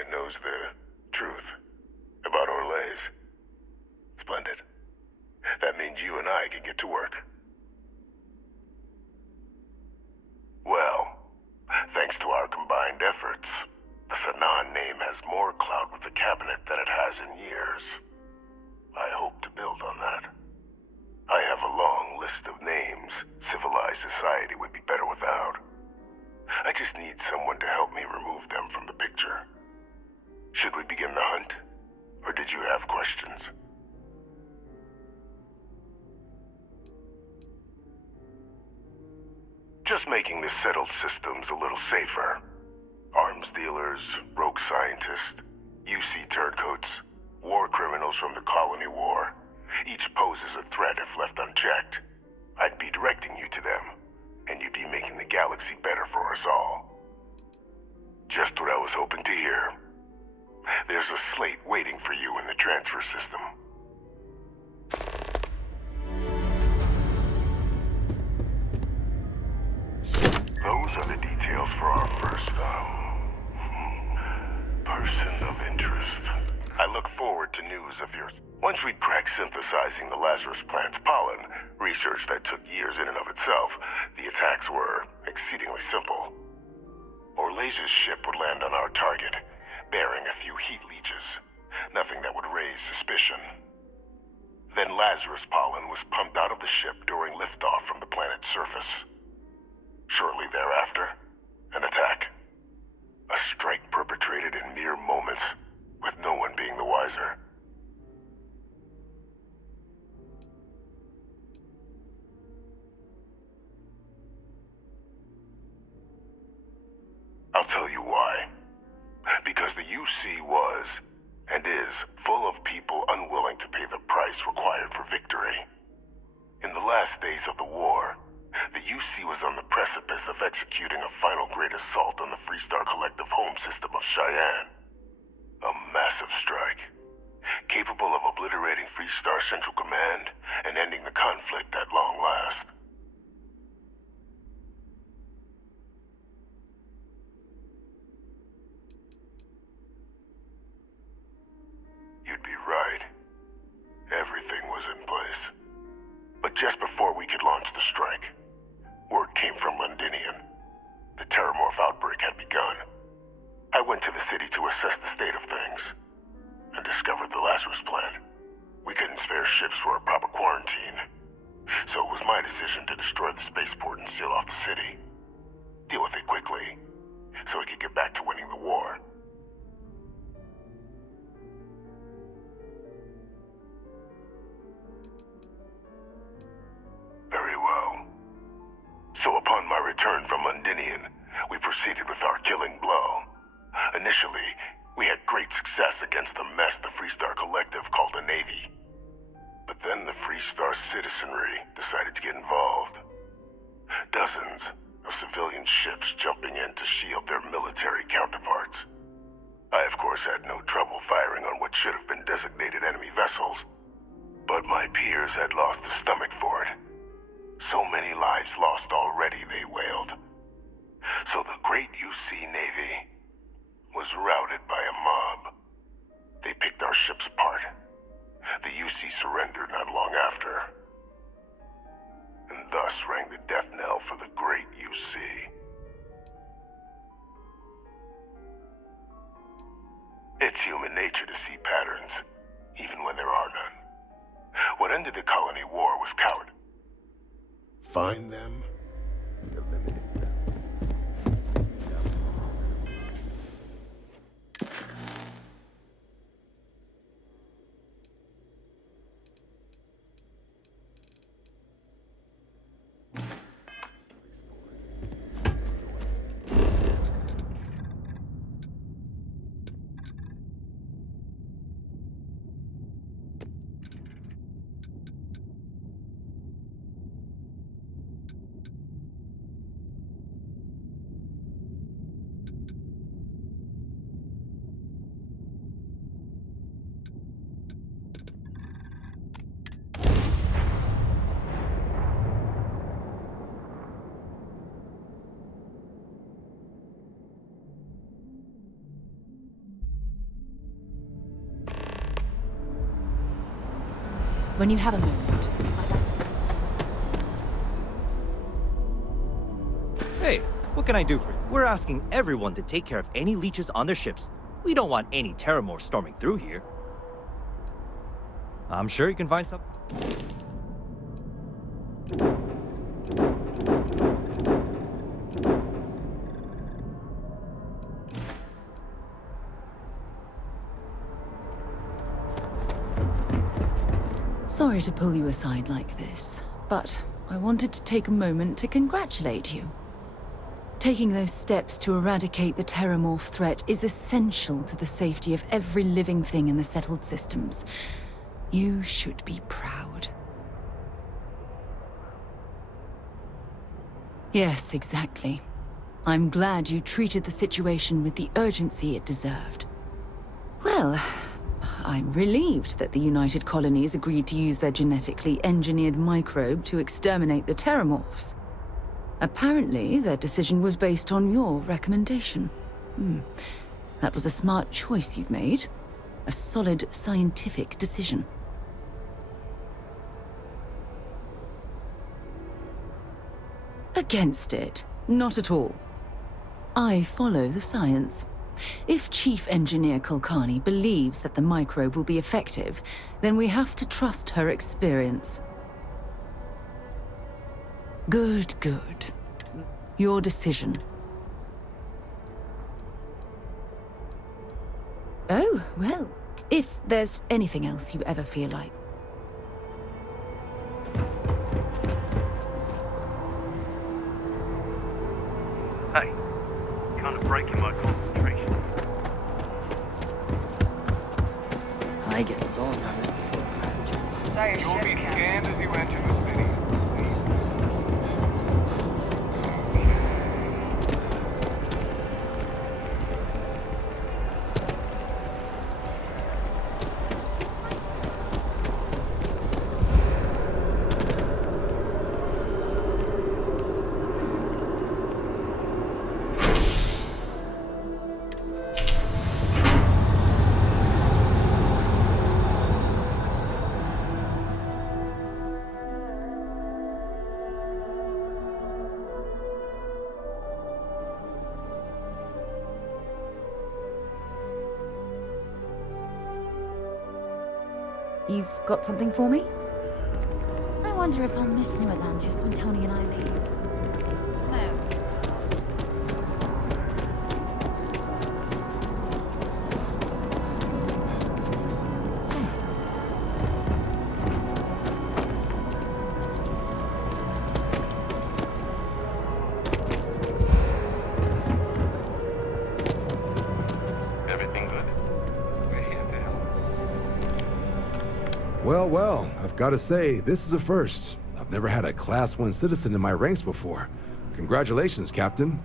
Advertisement knows the truth about Orleans. Splendid. That means you and I can get to work. Well, thanks to our combined efforts, the Sanan name has more clout with the cabinet than it has in years. I hope to build on that. I have a long list of names civilized society would be better without. I just need someone to help me remove them from the picture. Should we begin the hunt? Or did you have questions? Just making the settled systems a little safer. Arms dealers, rogue scientists, UC turncoats, war criminals from the Colony War. Each poses a threat if left unchecked. I'd be directing you to them, and you'd be making the galaxy better for us all. Just what I was hoping to hear. There's a slate waiting for you in the transfer system. Those are the details for our first, person of interest. I look forward to news of yours. Once we'd cracked synthesizing the Lazarus plant's pollen, research that took years in and of itself, the attacks were exceedingly simple. Orleans' ship would land on our target, bearing a few heat leeches. Nothing that would raise suspicion. Then Lazarus pollen was pumped out of the ship during liftoff from the planet's surface. Shortly thereafter, an attack. A strike perpetrated in mere moments, with no one being the wiser. I'll tell you why. Because the UC was, and is, full of people unwilling to pay the price required for victory. In the last days of the war, the UC was on the precipice of executing a final great assault on the Freestar Collective home system of Cheyenne. A massive strike, capable of obliterating Freestar Central Command and ending the conflict at long last. You'd be right. Everything was in place. But just before we could launch the strike, word came from Londinian. The Terramorph outbreak had begun. I went to the city to assess the state of things, and discovered the Lazarus plant. We couldn't spare ships for a proper quarantine, so it was my decision to destroy the spaceport and seal off the city. Deal with it quickly, so we could get back to winning the war. Very well. So upon my return from Londinian, we proceeded with our killing blow. Initially, we had great success against the mess the Freestar Collective called a Navy. But then the Freestar citizenry decided to get involved. Dozens of civilian ships jumping in to shield their military counterparts. I, of course, had no trouble firing on what should have been designated enemy vessels. But my peers had lost the stomach for it. So many lives lost already, they wailed. So the great UC Navy was routed by a mob. They picked our ships apart. The UC surrendered not long after. And thus rang the death knell for the great UC. It's human nature to see patterns, even when there are none. What ended the colony war was cowardice. Find them, eliminate them. When you have a moment, I'd like to speak to you. Hey, what can I do for you? We're asking everyone to take care of any leeches on their ships. We don't want any Terramorphs storming through here. I'm sure you can find some. Sorry to pull you aside like this, but I wanted to take a moment to congratulate you. Taking those steps to eradicate the Terramorph threat is essential to the safety of every living thing in the settled systems. You should be proud. Yes, exactly. I'm glad you treated the situation with the urgency it deserved. Well, I'm relieved that the United Colonies agreed to use their genetically engineered microbe to exterminate the Terramorphs. Apparently, their decision was based on your recommendation. That was a smart choice you've made. A solid scientific decision. Against it? Not at all. I follow the science. If Chief Engineer Kulkarni believes that the microbe will be effective, then we have to trust her experience. Good, good. Your decision. Oh, well, if there's anything else you ever feel like. Hey, kind of breaking my concentration. I get so nervous before a Saw your You'll ship, be Captain. scanned as you enter the city. You've got something for me? I wonder if I'll miss New Atlantis when Tony and I leave. No. Everything good? We're here to help. Well, I've got to say, this is a first. I've never had a Class 1 citizen in my ranks before. Congratulations, Captain.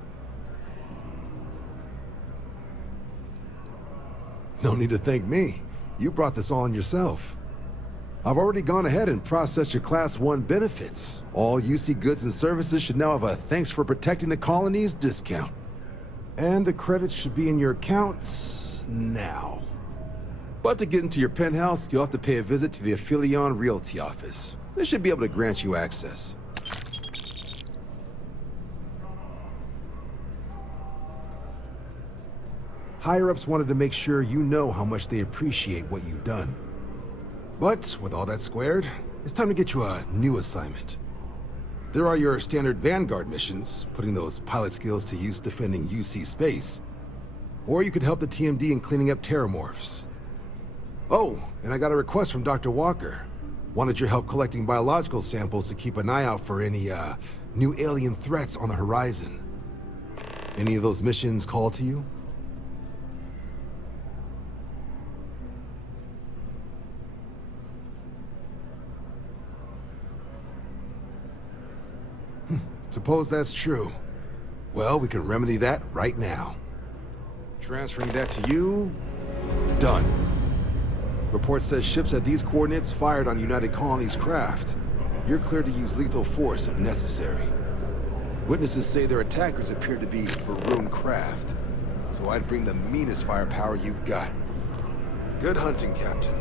No need to thank me. You brought this on yourself. I've already gone ahead and processed your Class 1 benefits. All UC goods and services should now have a thanks for protecting the colonies discount. And the credits should be in your accounts now. But to get into your penthouse, you'll have to pay a visit to the Aphelion Realty office. They should be able to grant you access. Higher-ups wanted to make sure you know how much they appreciate what you've done. But with all that squared, it's time to get you a new assignment. There are your standard Vanguard missions, putting those pilot skills to use defending UC space. Or you could help the TMD in cleaning up Terramorphs. Oh, and I got a request from Dr. Walker. Wanted your help collecting biological samples to keep an eye out for any, new alien threats on the horizon. Any of those missions call to you? Suppose that's true. Well, we can remedy that right now. Transferring that to you... done. Report says ships at these coordinates fired on United Colonies craft. You're cleared to use lethal force if necessary. Witnesses say their attackers appear to be Varun craft, so I'd bring the meanest firepower you've got. Good hunting, Captain.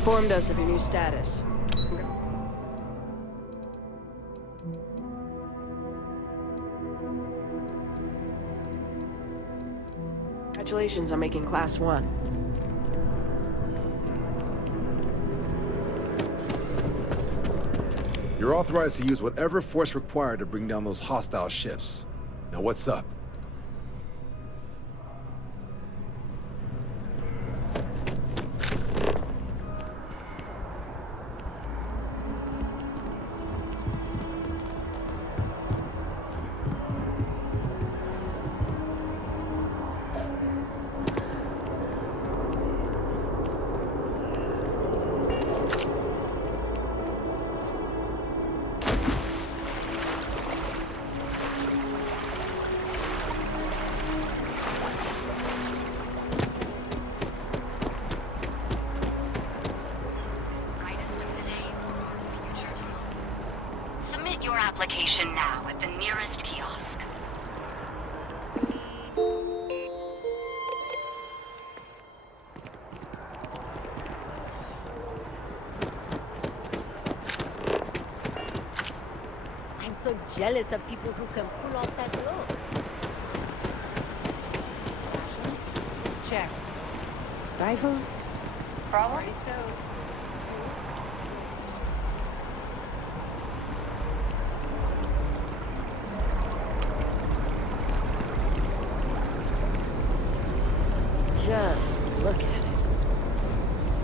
informed us of your new status. Congratulations on making Class 1. You're authorized to use whatever force required to bring down those hostile ships. Now what's up? Submit your application now at the nearest kiosk. I'm so jealous of people who can pull off that look. Check. Rifle? Problem? Already stowed. Just look at it.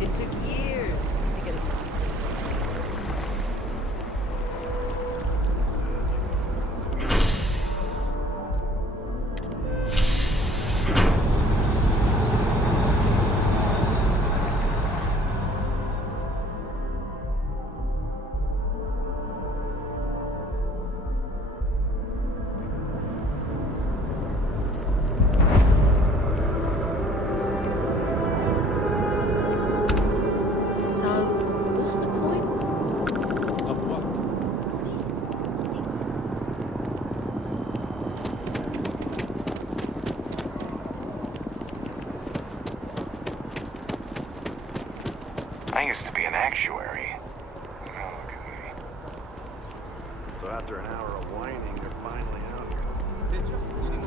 It took years to get it. I used to be an actuary. Oh, look at me. So after an hour of whining, they're finally out here. They're just sitting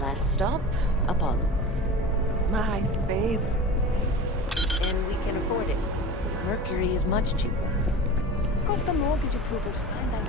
Last stop, Apollo. My favorite. And we can afford it. Mercury is much cheaper. Got the mortgage approval signed by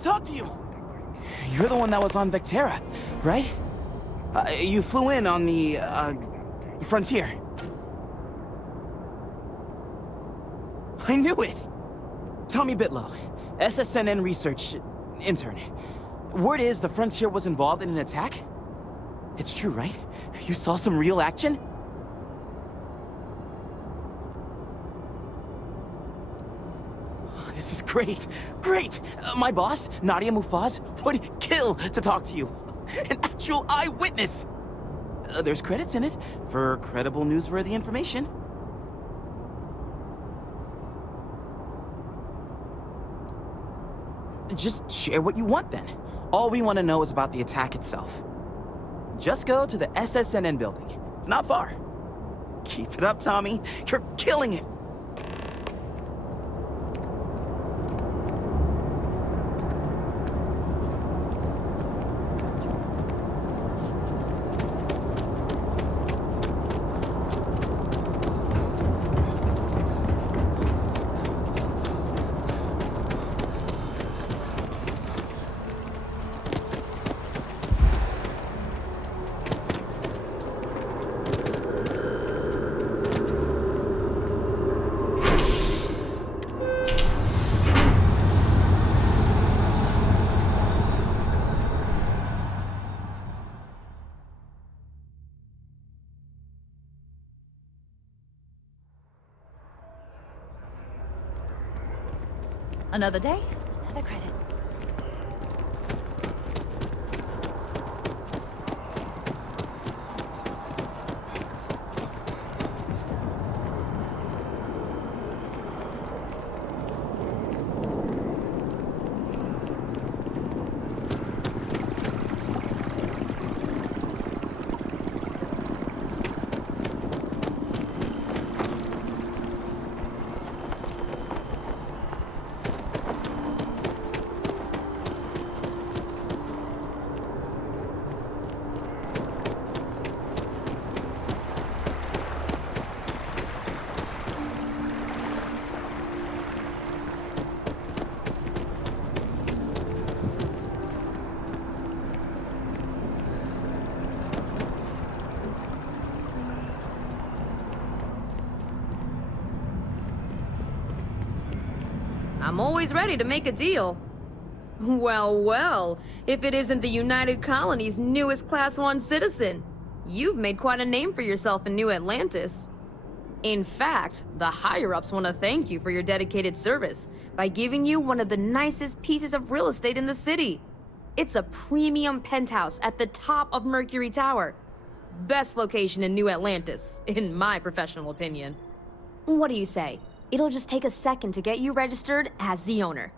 Talk to you. You're the one that was on Vectera, right? You flew in on the, Frontier. I knew it! Tommy Bitlow, SSNN research intern. Word is the Frontier was involved in an attack? It's true, right? You saw some real action? This is great. Great! My boss, Nadia Mufaz, would kill to talk to you. An actual eyewitness! There's credits in it for credible, newsworthy information. Just share what you want, then. All we want to know is about the attack itself. Just go to the SSNN building. It's not far. Keep it up, Tommy. You're killing it. Another day, another credit. I'm always ready to make a deal. Well, well, if it isn't the United Colony's newest Class 1 citizen. You've made quite a name for yourself in New Atlantis. In fact, the higher-ups want to thank you for your dedicated service by giving you one of the nicest pieces of real estate in the city. It's a premium penthouse at the top of Mercury Tower. Best location in New Atlantis, in my professional opinion. What do you say? It'll just take a second to get you registered as the owner.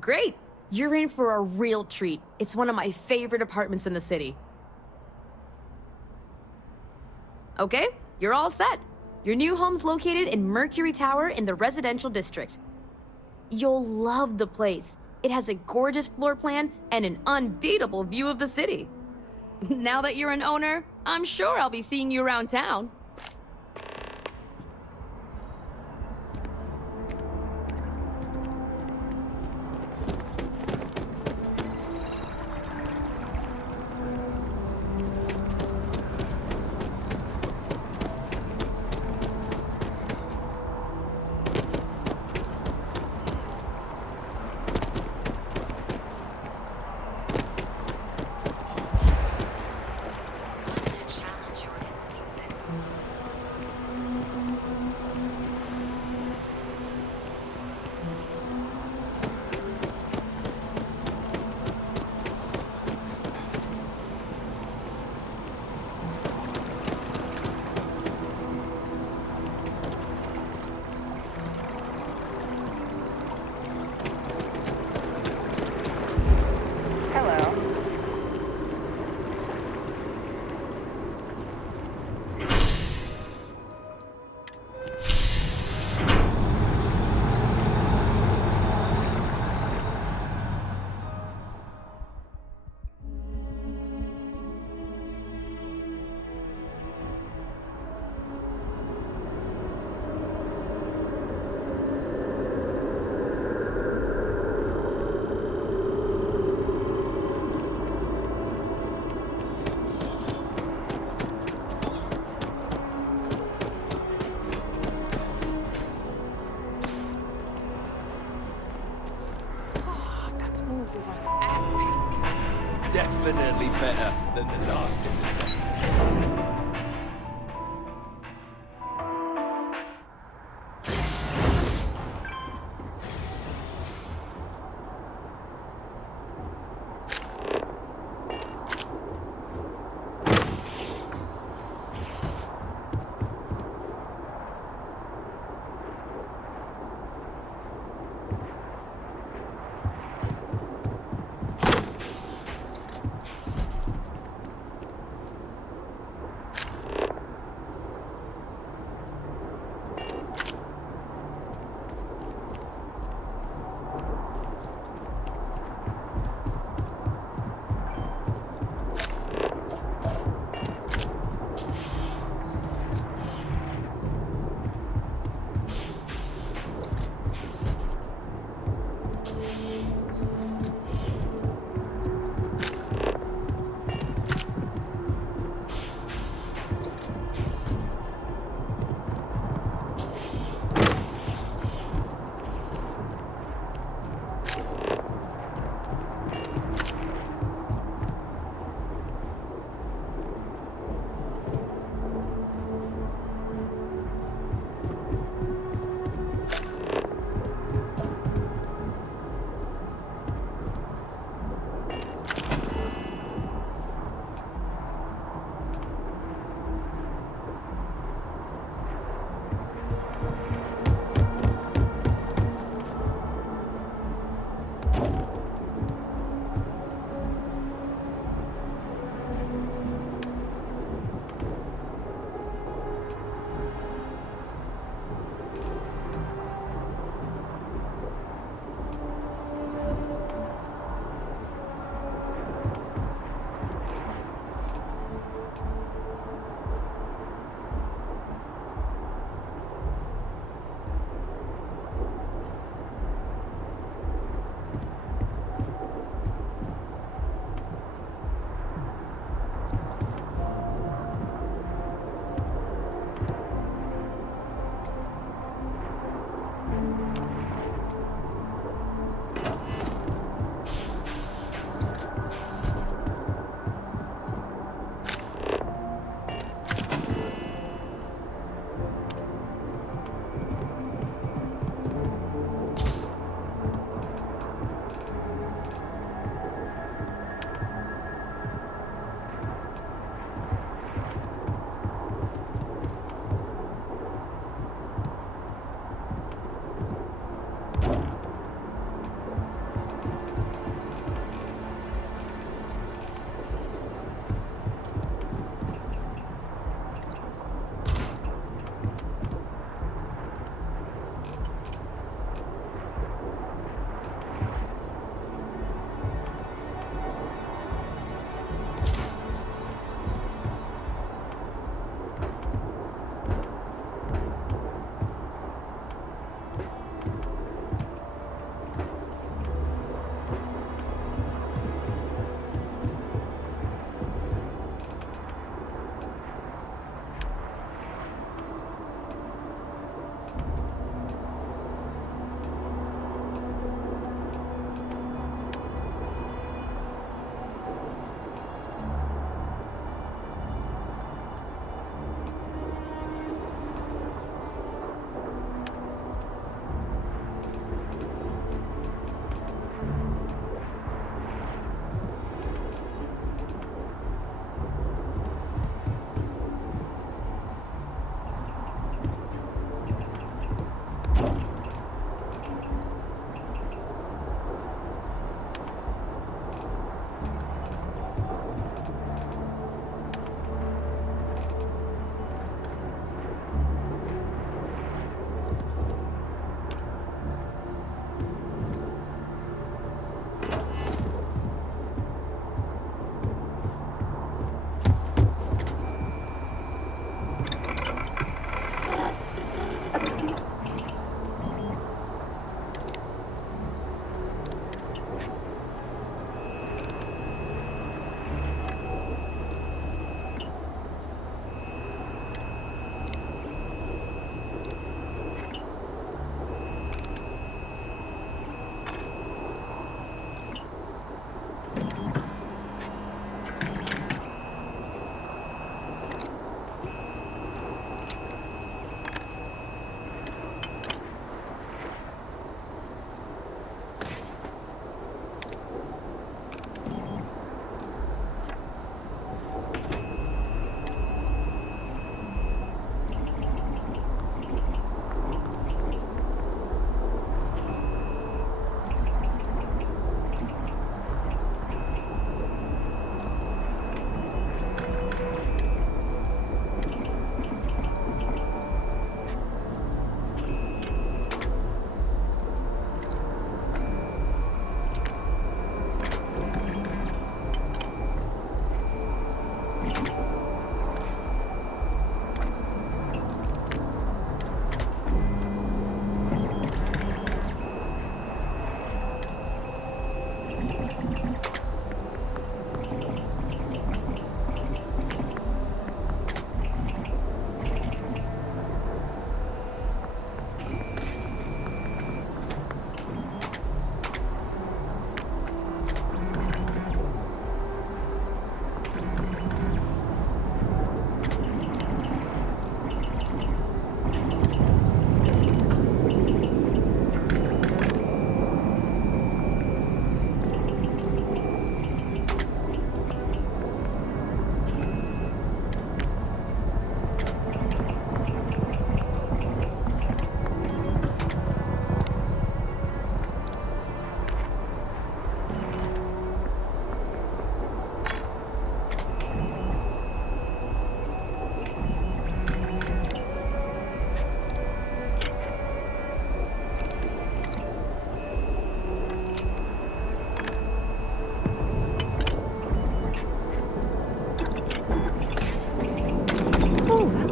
Great! You're in for a real treat. It's one of my favorite apartments in the city. Okay, you're all set. Your new home's located in Mercury Tower in the residential district. You'll love the place. It has a gorgeous floor plan and an unbeatable view of the city. Now that you're an owner, I'm sure I'll be seeing you around town. Definitely better than the last.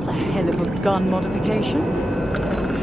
That's a hell of a gun modification.